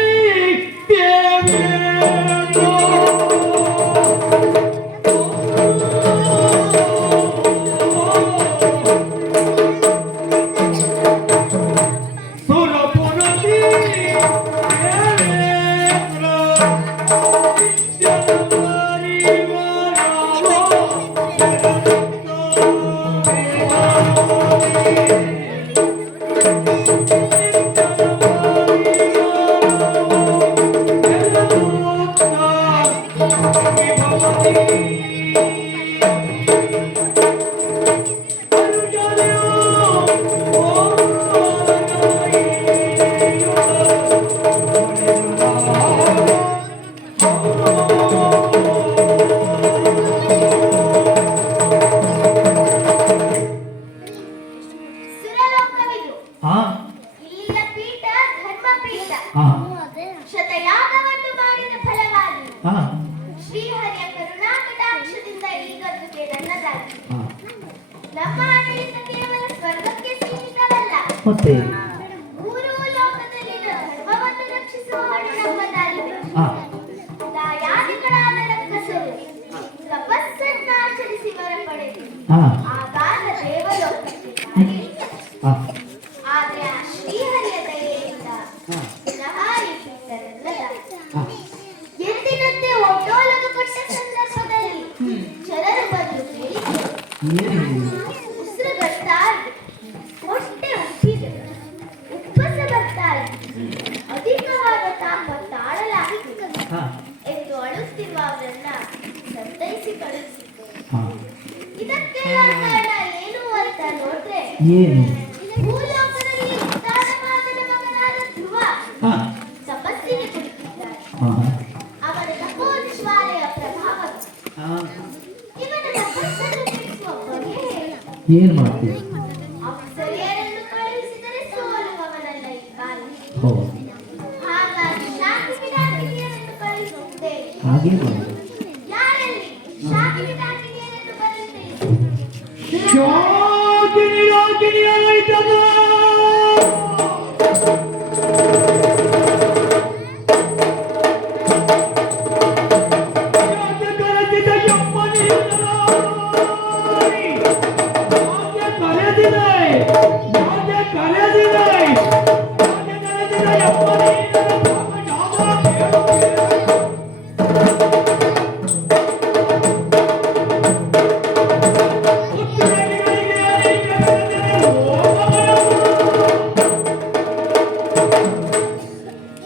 ಸುರಲೋಕವಿದು. ಹಾ ಇಲ್ಲಿನ ಪೀಠ ಧರ್ಮಪೀಠ. ಹಾ ಶತಯಾಗವನ್ನು ಮಾಡಿದ ಫಲವಾಗಿ ಹಾ ಶ್ರೀಹರಿಯ ಕರುಣಾಕಟಾಕ್ಷದಿಂದ ಈ ಗದ್ದುಗೆ ನನ್ನದಾಗಿ. ಹಾ ನಮ್ಮ ಆಡಳಿತ ಕೇವಲ ಸ್ವರ್ಗಕ್ಕೆ ಸೀಮಿತವಲ್ಲ, ಮತ್ತೆ ಮೂರೂ ಲೋಕದಲ್ಲಿನ ಧರ್ಮವನ್ನು ರಕ್ಷಿಸುವ ಹೊಣೆ ನಮ್ಮದಾಗಿದೆ. ಹಾ ದಾಯಾದಿಗಳಾದ ರಕ್ಕಸರು ತಪಸ್ಸನ್ನಾಚರಿಸಿ ವರ ಪಡೆದು ಹಾ ಆಗಾಗ ದೇವಲೋಕಕ್ಕೆ ಹಾರಿ. ಹಾ ಆದರೆ ಆ ಶ್ರೀಹರಿಯ ದಯೆಯಿಂದ ಪುನಃ ಈ ಪೀಠವೆಲ್ಲದಾಗಿದೆ. ಹಾ ಎಂದಿನಂತೆ ಒಟ್ಟೋಲಗ ಕೊಟ್ಟ ಸಂದರ್ಭದಲ್ಲಿ ಜನರು ಬಂದು ಕೇಳಿದರು. ಏನು ಉಸಿರು ಬರ್ತಾ ಇದೆ, ಹೊಟ್ಟೆ ಉಬ್ಬಿದೆ, ಉಪ್ಪಸ ಬರ್ತಾ ಇದೆ, ಅಧಿಕವಾದ ತಾಪ ತಾಳಲಾಗುತ್ತಿದೆ ಹಾ ಎಂದು ಅಳುತ್ತಿರುವ ಅವರನ್ನ ಸಂತೈಸಿ ಕಳುಹಿಸಿತು. ಹಾ ಇದಕ್ಕೆಲ್ಲ ಕಾರಣ ಏನು ಅಂತ ನೋಡ್ರೆ, ಏನು ಭೂಲೋಕದಲ್ಲಿ ಉತ್ತಾನಪಾದನ ಮಗನಾದ ಧ್ರುವ ಹಾ ತಪಸ್ಸಿಗೆ ಕುಳಿತಿದ್ದಾನೆ. ಹಾ ಅವನ ತಪೋಜ್ವಾಲೆಯ ಪ್ರಭಾವ ಹಾ ಇವನ ತಪಸ್ಸನ್ನು ಕೆಡಿಸುವ ಬಗೆ ಹೇಳು. ಏನ್ ಮಾಡ್ತೀವಿ ಅಪ್ಸರೆಯರನ್ನು ಕಳುಹಿಸಿದರೆ ಸೋಲುವವನಲ್ಲ ಈ ಕಾಲ. ಹೋ ಹಾಗಾಗಿ ಶಾಕಿನಿಡಾಕಿನಿಯರನ್ನು ಕಳುಹಿಸುತ್ತೇನೆ. ಹಾಗೆ ಮಾಡಿ ಯಾರಲ್ಲಿ ಶಾಕಿನಿಡಾಕಿನಿಯರನ್ನು ಬರಲು ತಿಳಿಸು. ಶಾಕಿನಿ ರಾಕಿನಿ ಆಯ್ತದ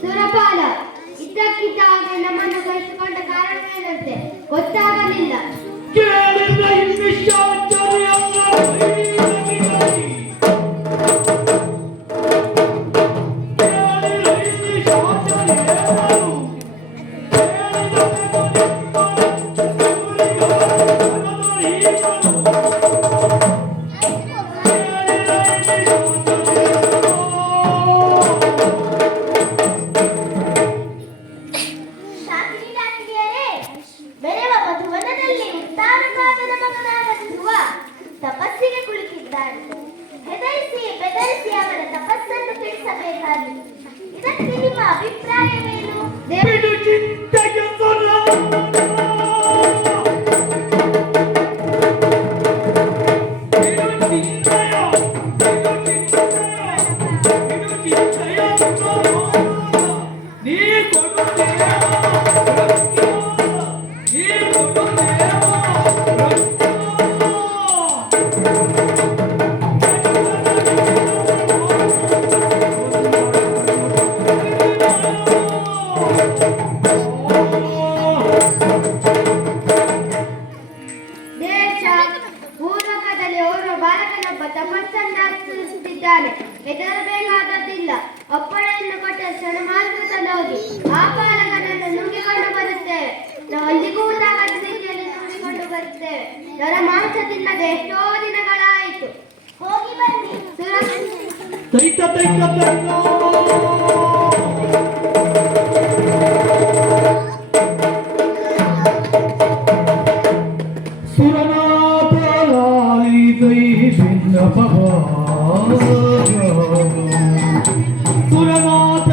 ಸುರಪಾಲ ಇದ್ದಕ್ಕಿದ್ದಾಗ ನಮ್ಮನ್ನು ಕಳಿಸಿಕೊಂಡ ಕಾರಣವೇನಂತೆ ಗೊತ್ತಾಗಲಿಲ್ಲ. ಕೇಳಿದ ಇಂಗ್ಲಿಷಾಚಾರ್ಯ ಶಾಕಿನಿಡಾಕಿನಿಯರೇ, ಬೆರೆವ ಮಧುವನದಲ್ಲಿ ಉತ್ತಾನಪಾದನ ಮಗನಾದ ಧ್ರುವ ತಪಸ್ಸಿಗೆ ಕುಳಿತಿದ್ದಾನೆ. ಹೆದರಿಸಿ ಬೆದರಿಸಿ ಅವನ ತಪಸ್ಸನ್ನು ಕೆಡಿಸಬೇಕಾಗಿದೆ. ಇದಕ್ಕೆ ನಿಮ್ಮ ಅಭಿಪ್ರಾಯವೇನು? ಬಿಡು ಚಿಂತೆಗೆ ಬಾಲಕನೊಬ್ಬ ತಪಸ್ಸನ್ನಾಚರಿಸುತ್ತಿದ್ದಾನೆ. ಹೆದರಬೇಕಾದದ್ದಿಲ್ಲ. ಅಪ್ಪಣೆಯನ್ನು ಕೊಟ್ಟ ಕ್ಷಣ ಮಾತ್ರದಲ್ಲಿ ಹೋಗಿ ಆ ಬಾಲಕನನ್ನು ನುಂಗಿಕೊಂಡು ಬರುತ್ತೇವೆ. ನಾವು ಅಲ್ಲಿಗೂ ತಾಕತ್ತು ರೀತಿಯಲ್ಲಿ ನುಂಗಿಕೊಂಡು ಬರುತ್ತೇವೆ. ನರ ಮಾಂಸ ತಿನ್ನದೆ ಎಷ್ಟೋ ದಿನಗಳಾಯಿತು. ಹೋಗಿ ಬನ್ನಿ. ತೈತ ತೈತ ತೈತ ಸುರನಾಥ ಲಾಲಿತೈ ಭಿನ್ನ ಸುರನಾಥ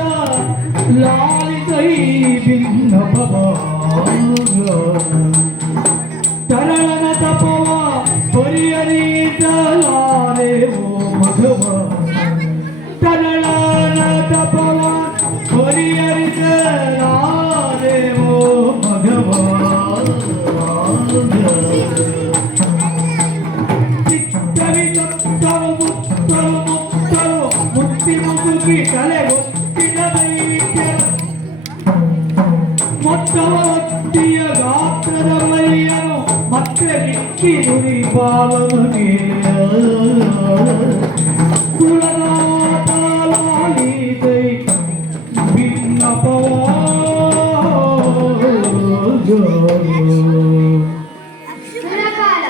ಲಾಲಿತೈ ಭಿನ್ನ ತರಳನ ತಪವ ಪರಿಹರಿಸಲಾರೆ ಓ ಮಧವ ತರಳನ ತಪವ ಪರಿಹರಿಸಲಾರೆ ಓ ಮಧವ ಚಿತ್ತವಿತತ್ತರು ಮುತ್ತರು ಮುತ್ತರು ಮುತ್ತಿ ಮುಸುಕಿ ತಲೆ ಒತ್ತಿನ ದೈತ್ಯ ಮೊತ್ತವ ಒತ್ತಿಯ ಗಾತ್ರದ ಮೈಯನು ಮತ್ತೆ ಮಿಕ್ಕಿ ನುಡಿ ಬಾಲನಿಗೆ ಸುರನಾಥ ಲಾಲಿತೈ ಭಿನ್ನಪವ ಸುರಕಾಲ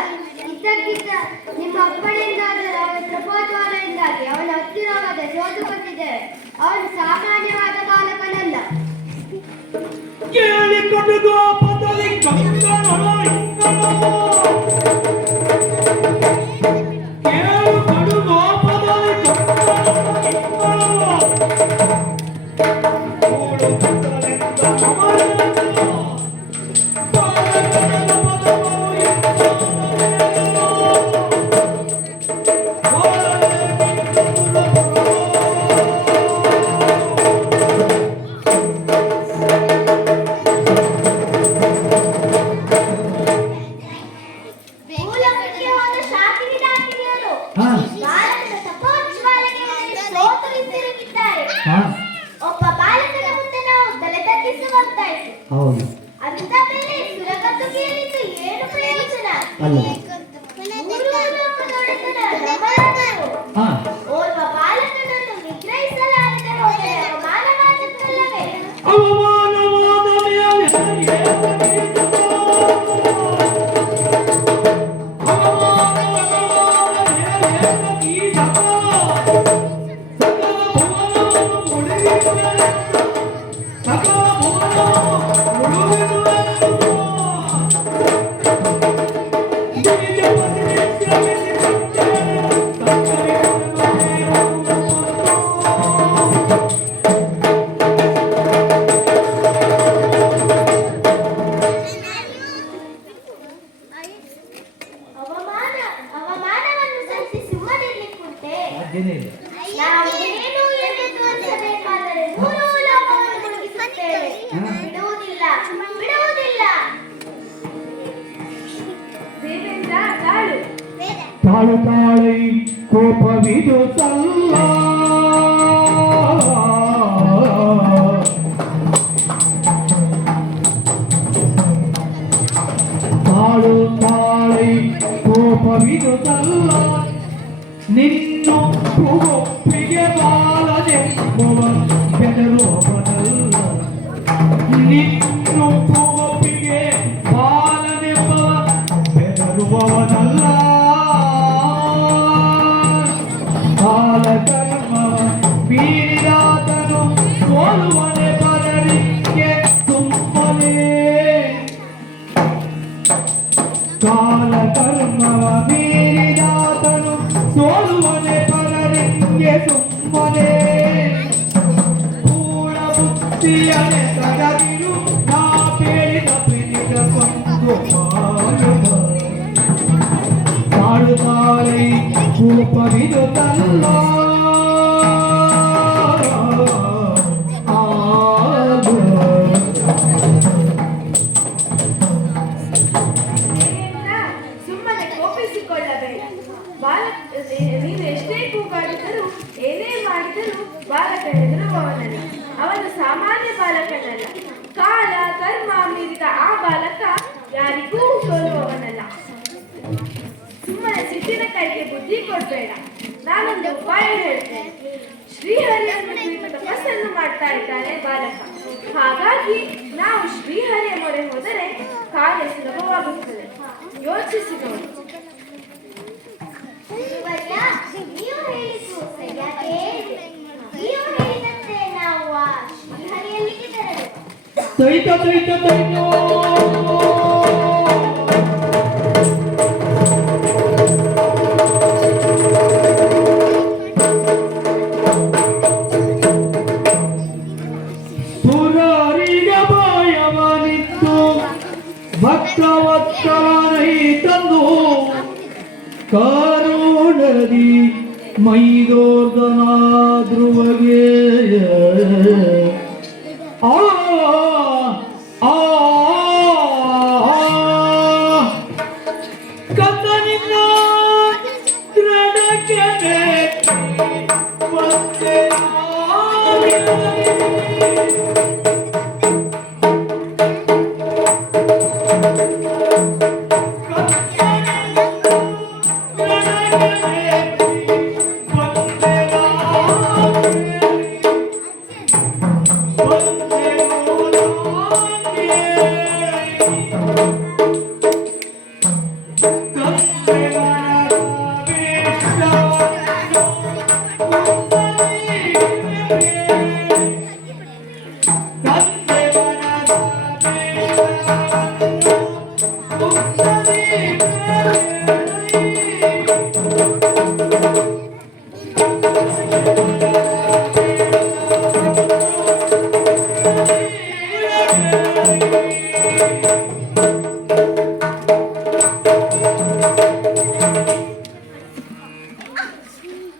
ಇದ್ದಕ್ಕಿದ್ದ ನಿಮ್ಮ ಅಪ್ಪಣೆಯಿಂದಾದರೂ ಅವನ ಪ್ರಬೋಧನೆಯಿಂದಾಗಿ ಅವನ ಹತ್ತಿರವಾದ ಸೋತು ಬಂದಿದ್ದೇವೆ. ಅವನು ಸಾಮಾನ್ಯವಾದ ಬಾಲಕನಲ್ಲ. ಕೇಳಿಕೊಂಡು ಗೋಪದಲ್ಲಿ ಕಂಗನೋ ಕೇಳಿಕೊಂಡು ಗೋಪದಲ್ಲಿ ಮೂಲಕ್ಕೆ ಹೋದ ಶಾಕಿನಿ ಡಾಕಿನಿಯರು ಹಾ. ಬಾಲಕನ ತಪೋಜ್ವಾಲೆಗೆ ಸೋತು ಹಿಂತಿರುಗಿದ್ದಾರೆ. ಹಾ ಒಬ್ಬ ಬಾಲಕನ ಮುಂದೆ ನಾವು ತಲೆ ತಗ್ಗಿಸುವಂತಾಯಿತು. ಹೌದು ಅಂತ ಮೇಲೆ ಸುರಗದ್ದು ಕೇಳಿದ್ದು ಏನು ಪ್ರಯೋಜನ? ಅಲ್ಲ ಮೂರು ಲೋಕದೊಡೆತನ ನಮ್ಮರಾದರು. ಹಾ ಓರ್ವ ಬಾಲಕನನ್ನು ನಿಗ್ರಹಿಸಲಾರದೆ ಹೋದರೆ ಅವಮಾನವಾಗುತ್ತಲ್ಲವೇ? ಅವಮಾನವಾದ ಮೇಲೆ ಅವಮಾನವನ್ನು ಸಹಿಸಿ ಸುಮ್ಮನಿರ್ಲಿಕ್ಕುಂಟೆ? ನಾವು ಏನು ಎಂದು ತೋರಿಸಬೇಕಾದರೆ ಮೂರು ಲೋಕವನ್ನು ಮುಳುಗಿಸುತ್ತೇವೆ. ಬಿಡುವುದಿಲ್ಲ ಬಿಡುವುದಿಲ್ಲ. ದೇವೇಂದ್ರ ತಾಳು. ತಾಳು ತಾಳೈ ಕೋಪವಿದು ಸಲ್ಲ ತಾಳು ತಾಳೈ ಕೋಪವಿದು ಸಲ್ಲ ನಿನ್ನು ಒಪ್ಪಿಗೆ ಬಾಲದೆಂಬುವ ಬೆದರುವವನಲ್ಲ ನಿನ್ನು ಒಪ್ಪಿಗೆ ಬಾಲದೆಂಬುವ ಬೆದರುವವನಲ್ಲ ಕಾಲಕರ್ಮವ ಮೀರಿದಾತನು ಸೋಲುವನೆ ಪರರಿಗೆ ತುಂಬನೆ ಕಾಲಕರ್ಮವ ಮೀರಿದಾತನು ಸೋಲುವನೆ ಪರರಿಗೆ ತುಂಬನೆ ಪೂರ್ಣ ಬುದ್ಧಿಯನೆ ತಗದಿರು ನಾ ಬೇಡಿದ ಪ್ರೀತಿಗ ಕೊಂದು ತಾಳು ತಾಳಿ ಕೋಪವಿದು ತಲ್ಲ ದೇವೇಂದ್ರ ಸುಮ್ಮನೆ ಕೋಪಿಸಿಕೊಳ್ಳಬೇಡ. ನೀನು ಎಷ್ಟೇ ಕೂಗಾಡಿದರೂ ಏನೇ ಮಾಡಿದರೂ ಬಾಲಕ ಹೆದರುವವನಲ್ಲ. ಅವನು ಸಾಮಾನ್ಯ ಬಾಲಕನಲ್ಲ. ಕಾಲ ಕರ್ಮ ಮೀರಿದ ಆ ಬಾಲಕ ಯಾರಿಗೂ ಸೋಲುವವನಲ್ಲ. ಸುಮ್ಮನೆ ಎತ್ತಿನ ಕೈಗೆ ಬುದ್ಧಿ ಕೊಡ್ಬೇಡ. ನಾನೊಂದು ಉಪಾಯ ಹೇಳ್ತೇನೆ. ಶ್ರೀಹರಿಯನ್ನು ಕುರಿತು ತಪಸ್ಸನ್ನು ಮಾಡ್ತಾ ಇದ್ದಾನೆ ಬಾಲಕ. ಹಾಗಾಗಿ ನಾವು ಶ್ರೀಹರಿಯ ಮೊರೆ ಹೋದರೆ ಕಾರ್ಯ ಸುಲಭವಾಗುತ್ತದೆ. ಯೋಚಿಸಿ ನೋಡಿ. ಗುರುವರ್ಯ, ನೀವು ಹೇಳಿದ್ದು ಸರಿಯಾಗೇ ಇದೆ. ನೀವು ಹೇಳಿದಂತೆ ನಾವು ಆ ಶ್ರೀಹರಿಯಲ್ಲಿಗೆ ತೆರಳುವ. ತೈತ ತೈತ ತೈತ ಪುರಾರಿಗೆ ಭಯವನಿತ್ತು ಭಕ್ತವತ್ಸಲನೈ ತಂದು ಕಾರುಣದಿ ಮೈದೋರ್ದನ ಧ್ರುವಗೆ ಆ ಆ ಕತ್ತನಿಂದ ದೃಢಕ್ಕೆ ಮತ್ತೆ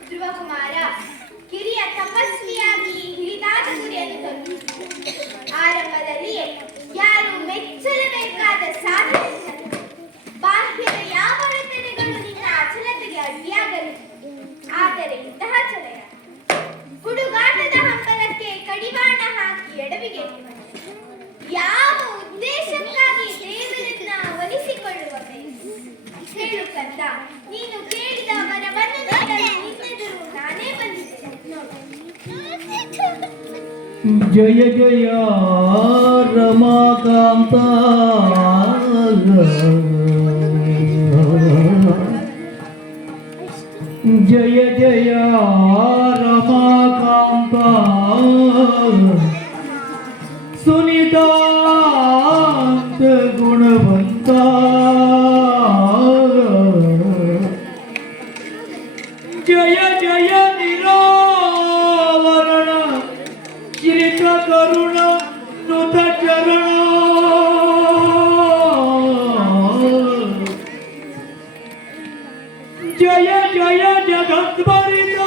ಧ್ರುವಕುಮಾರ, ಕಿರಿಯ ತಪಸ್ವಿಯಾಗಿ ಹಿರಿದಾದ ಗುರಿಯನ್ನು ತಲುಪಿದ. ಆರಂಭದಲ್ಲಿಯೇ ಯಾರು ಮೆಚ್ಚಲೇಬೇಕಾದ ಸಾಧನೆ ನಡೆಸಿದರು. ಬಾಹ್ಯದ ಯಾವ ವೇತನೆಗಳು ನಿನ್ನ ಅಚಲತೆಗೆ ಅಡ್ಡಿಯಾಗಲಿಲ್ಲ. ಆದರೆ ಇಂತಹ ಚಲಯ ಹುಡುಗಾಟದ ಹಂಬಲಕ್ಕೆ ಕಡಿವಾಣ ಹಾಕಿ ಎಡವಿಗೆ ಯಾವ ಉದ್ದೇಶಕ್ಕಾಗಿ ದೇವರನ್ನ ಒಲಿಸಿಕೊಳ್ಳುವ ಹೇಳು ಕಂದ. ನೀನು ಕೇಳಿದ ವರವನ್ನು ನೀಡಲು ನಿನ್ನೆದುರು ನಾನೇ ಬಂದಿದ್ದೇನೆ ನೋಡು. ಜಯ ಜಯ ರಮಾಕಾಂತ ಜಯ ಜಯ ರಮಾಕಾಂತ ಸುನಿತಾಂತ ಗುಣವಂತ ಜಯ ಜಯ ನಿರಾವರಣ ಚಿರಿತ ಕರುಣ ನುತ ಚರಣ ಜಯ ಜಯ ಜಗದ್ಭರಿತ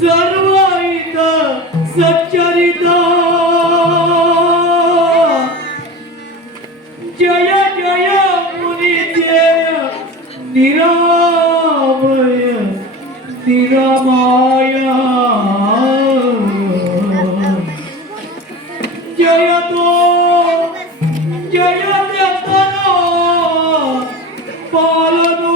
ಸರ್ವಹಿತ ಸಚ್ಚರಿತ ಜಯ ಜಯ ಮುನಿದೇವ ನಿರಾಮಯ ನಿರಾಮಾಯ ಜಯತೋ ಜಯ ವ್ಯಸನ ಪಾಲನೋ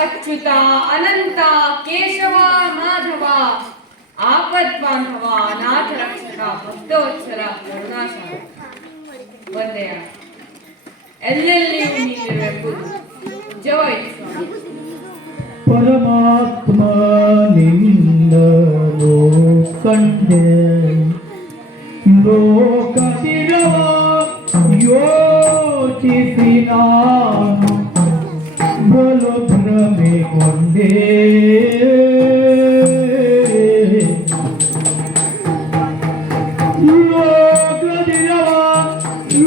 ಅಚ್ಯುತ ಅನಂತ ಕೇಶವ ಮಾಧವ ಆಪದ್ಬಾಂಧವ ಅನಾಥ ರಕ್ಷಕ ಭಕ್ತೋತ್ಸರ ಕರುಣಾಶಾಲ ಬಂದೆಯ ಎಲ್ಲೆಲ್ಲಿಯೂ ನೀನಿರಬೇಕು ಜವಾಯಿತು ಸ್ವಾಮಿ. ಪರಮಾತ್ಮ ನಿನ್ನೋ ಕಂಡೆ ಲೋಕದಿರವ ಯೋಚಿಸಿ ನಾನು ಬಲು ಭ್ರಮೆಗೊಂಡೆ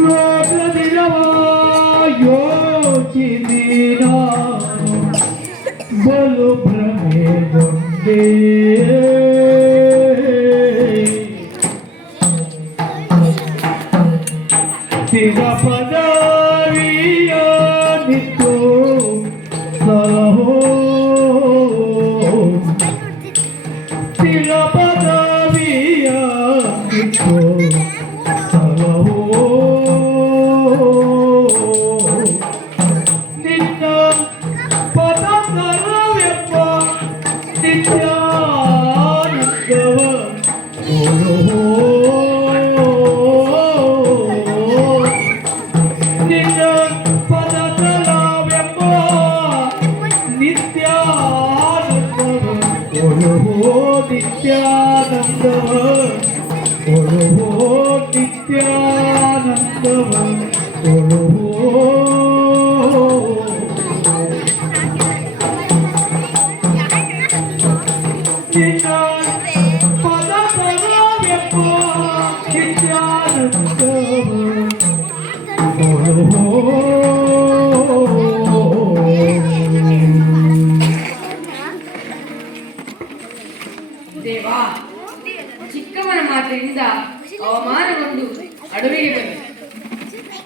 ಲೋಕದಿರವ ಯೋಚಿಸಿ ನಾನು ಬಲು ಭ್ರಮೆಗೊಂಡೆ ಸ್ಥಿರ ಪದವಿಯ ನಿತ್ತು ಸಲಹೋ ಸ್ಥಿರ ಪದವಿಯ ಕಿತ್ತು ಸಲಹೋ ನಿನ್ನ ಪದ ಕರವೆಂಬ ನಿತ್ಯಾನಂದವ ಕೊಡುವೋ ನಿನ್ನ ಪದ ಕರವೆಂಬ ನಿತ್ಯಾನಂದವ ಕೊಡುವೋ ನಿತ್ಯಾನಂದವ ಕೊಡುವೋ ನಿತ್ಯಾನಂದವ ಕೊಡುವೋ ನಿನ್ನ ಪದ ಪದವೆಂಬ ನಿತ್ಯಾನಂದವ ಕೊಡುವೋ ದೇವಾ, ಚಿಕ್ಕವನ ಮಾತಿನಿಂದ ಅವಮಾನಗೊಂಡು ಅಡವಿಗೆ ಬಂದೆ.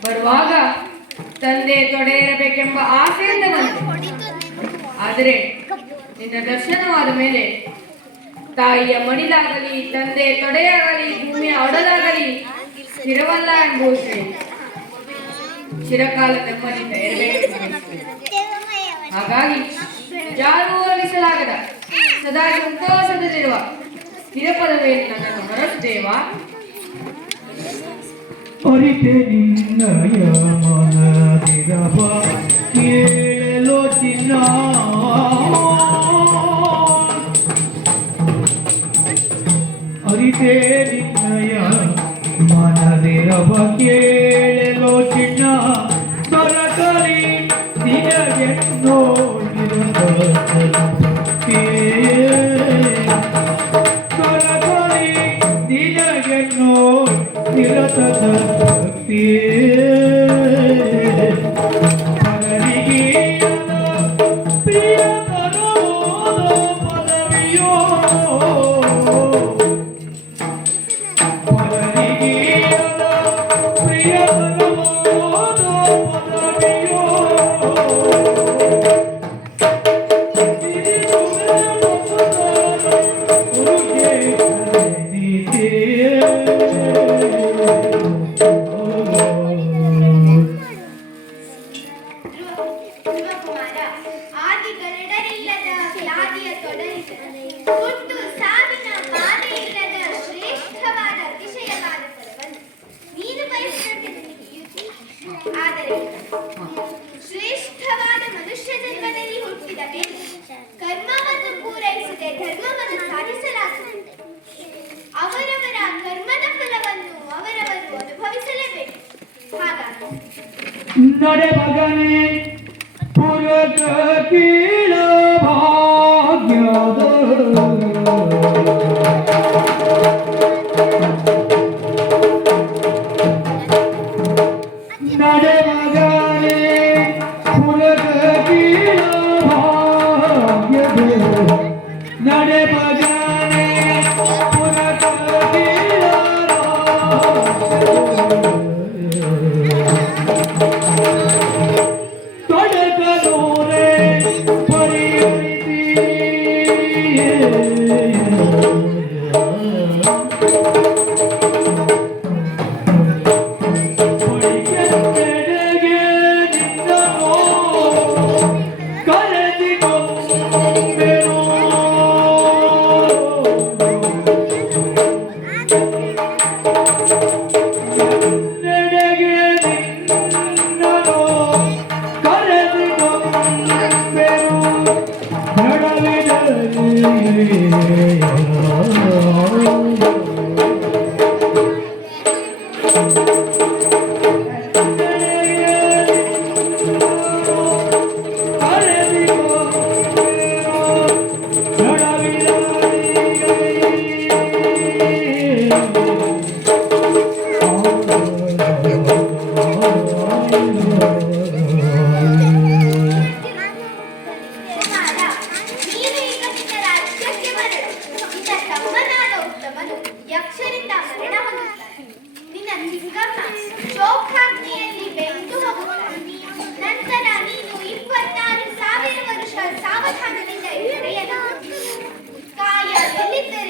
ಬರುವಾಗ ತಂದೆ ತೊಡೆ ಇರಬೇಕೆಂಬ ಆಸೆಯಿಂದ ಬಂದೆ. ಆದರೆ ನಿನ್ನ ದರ್ಶನವಾದ ಮೇಲೆ ತಾಯಿಯ ಮಡಿಲಾಗಲಿ ತಂದೆ ತೊಡೆಯಾಗಲಿ ಭೂಮಿಯ ಒಡಲಾಗಲಿ ಸ್ಥಿರವಲ್ಲ ಎಂಬುದು ತಿಳಿಯಿತು. ಚಿರಕಾಲ ನೆಮ್ಮದಿಯಿಂದ ಇರಬೇಕು. ಹಾಗಾಗಿ ಯಾರೂ ಒಲಿಸಲಾಗದ ಸದಾ ಸಂತೋಷದಲ್ಲಿರುವ ಸ್ಥಿರ ಪದವಿಯನ್ನು ನನ್ನನ್ನು ಹೊರಟುದೇವಾ. ಅರಿತೆ ನಿನ್ನಯ ಮನದಿರವ ಕೇಳಲು ಚಿನ್ನ ಅರಿತೆ ನಿನ್ನಯ ಮನದಿರವ ಕೇಳಲು ಚಿನ್ನ ಸರಕರಿ ನಿನಗೆನ್ನೋ ಸರಕರಿ ನಿನಗೆನ್ನೋ ನಿರತದ ಭಕ್ತಿ ಪರನಿಗೀಯದ ಪ್ರಿಯತನವಾದ ಪದವಿಯೋ ಪರನಿಗೀಯದ ಪ್ರಿಯತನವಾದ ಪದವಿಯೋ ಧ್ರುವಕುಮಾರ, ಆದಿಗಳೆಡರಿಲ್ಲದ ವ್ಯಾಧಿಯ ತೊಡರಿದ ಹುಟ್ಟು ಸಾವಿನ ಬಾಧೆ ಇಲ್ಲದ ಶ್ರೇಷ್ಠವಾದ ಅತಿಶಯವಾದ ಫಲವನ್ನು ನೀನು ಬಯಸಿದಂತೆ ನಿನಗೆ ಇರುತ್ತದೆ. ಆದರೆ ಶ್ರೇಷ್ಠವಾದ ಮನುಷ್ಯ ಜನ್ಮದಲ್ಲಿ ಹುಟ್ಟಿದ ಮೇಲೆ ಕರ್ಮವನ್ನು ಪೂರೈಸದೆ ಧರ್ಮವನ್ನು ಸಾಧಿಸಲಾಗುತ್ತದೆ. ಅವರವರ ಕರ್ಮದ ಫಲವನ್ನು ಅವರವರು ಅನುಭವಿಸಲೇಬೇಕು. ಹಾಗಾಗಿ ನಡೆ ಮಗನೇ ಪುರಕ ಕೀಳ ಭಾಗ್ಯದ ನಡೆ ಮಗನೇ ಪುರಕ ಕೀಳ ಭಾಗ್ಯದ ನಡೆ ಮಗನೇ ಪುರಕ ಕೀಳ ತೊಡಕನೋರೆ ಪರಿಯುರಿತಿ ಹೊಡಿಕೆಡೆಗೆ ನಿನ್ನೋ ಕಳೆದಿಕೊಂಬೆನೋ ನೆಡೆಗೆ ನಿನ್ನೋ ಕಳೆದಿಕೊಂಬೆನೋ ನಡವಿದಲ್ಲಿ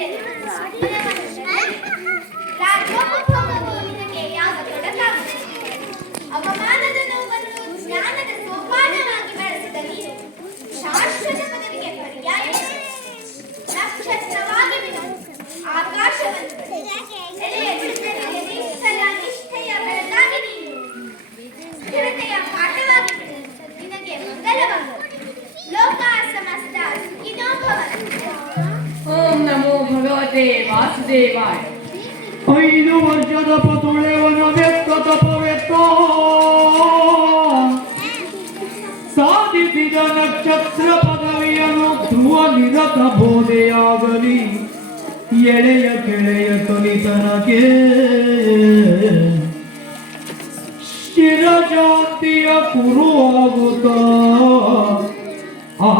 ಬಿಟ್ಟೆನು. ರಾಜ್ಯೋಪಭೋಗವು ನಿನಗೆ ಯಾವ ತೊಡಕಾಗುತ್ತದೆ? ಅವಮಾನದ ನೋವನ್ನು ಜ್ಞಾನದ ಸೋಪಾನವಾಗಿ ಬೆಳೆಸಿದ ನೀನು ಶಾಶ್ವತ ಪದವಿಗೆ ಪರ್ಯಾಯ ನಕ್ಷತ್ರವಾಗಿ ಬಿಡು ಆಕಾಶವನ್ನು ನಿಷ್ಠೆಯ ಬೆಳಗಾಗಿ ನೀನು ಸ್ಥಿರತೆಯ ಪಾಠವಾಗಿ ಬಿಡು ನಿನಗೆ ಮಂಗಲವಾಗು. ಲೋಕ ಸಮಸ್ತ ಸುಖಿನೋ ಭವಂತು. ಓಂ ನಮೋ ಭಗವತೆ ವಾಸುದೇವಾಯ. 5 ವರ್ಷದ ಪತುಳೆವನ ವ್ಯಕ್ತ ತಪವೆತ್ತ ಸಾಧಿಸಿದ ನಕ್ಷತ್ರ ಪದವಿಯನ್ನು ಧ್ರುವ ನಿರತ ಬೋಧೆಯಾಗಲಿ ಎಳೆಯ ಕೆಳೆಯ ತೊಲಿತನಕ್ಕೆ ಸ್ಥಿರ ಶಾಂತಿಯ ಕುರುವಾಗುತ್ತ ಆ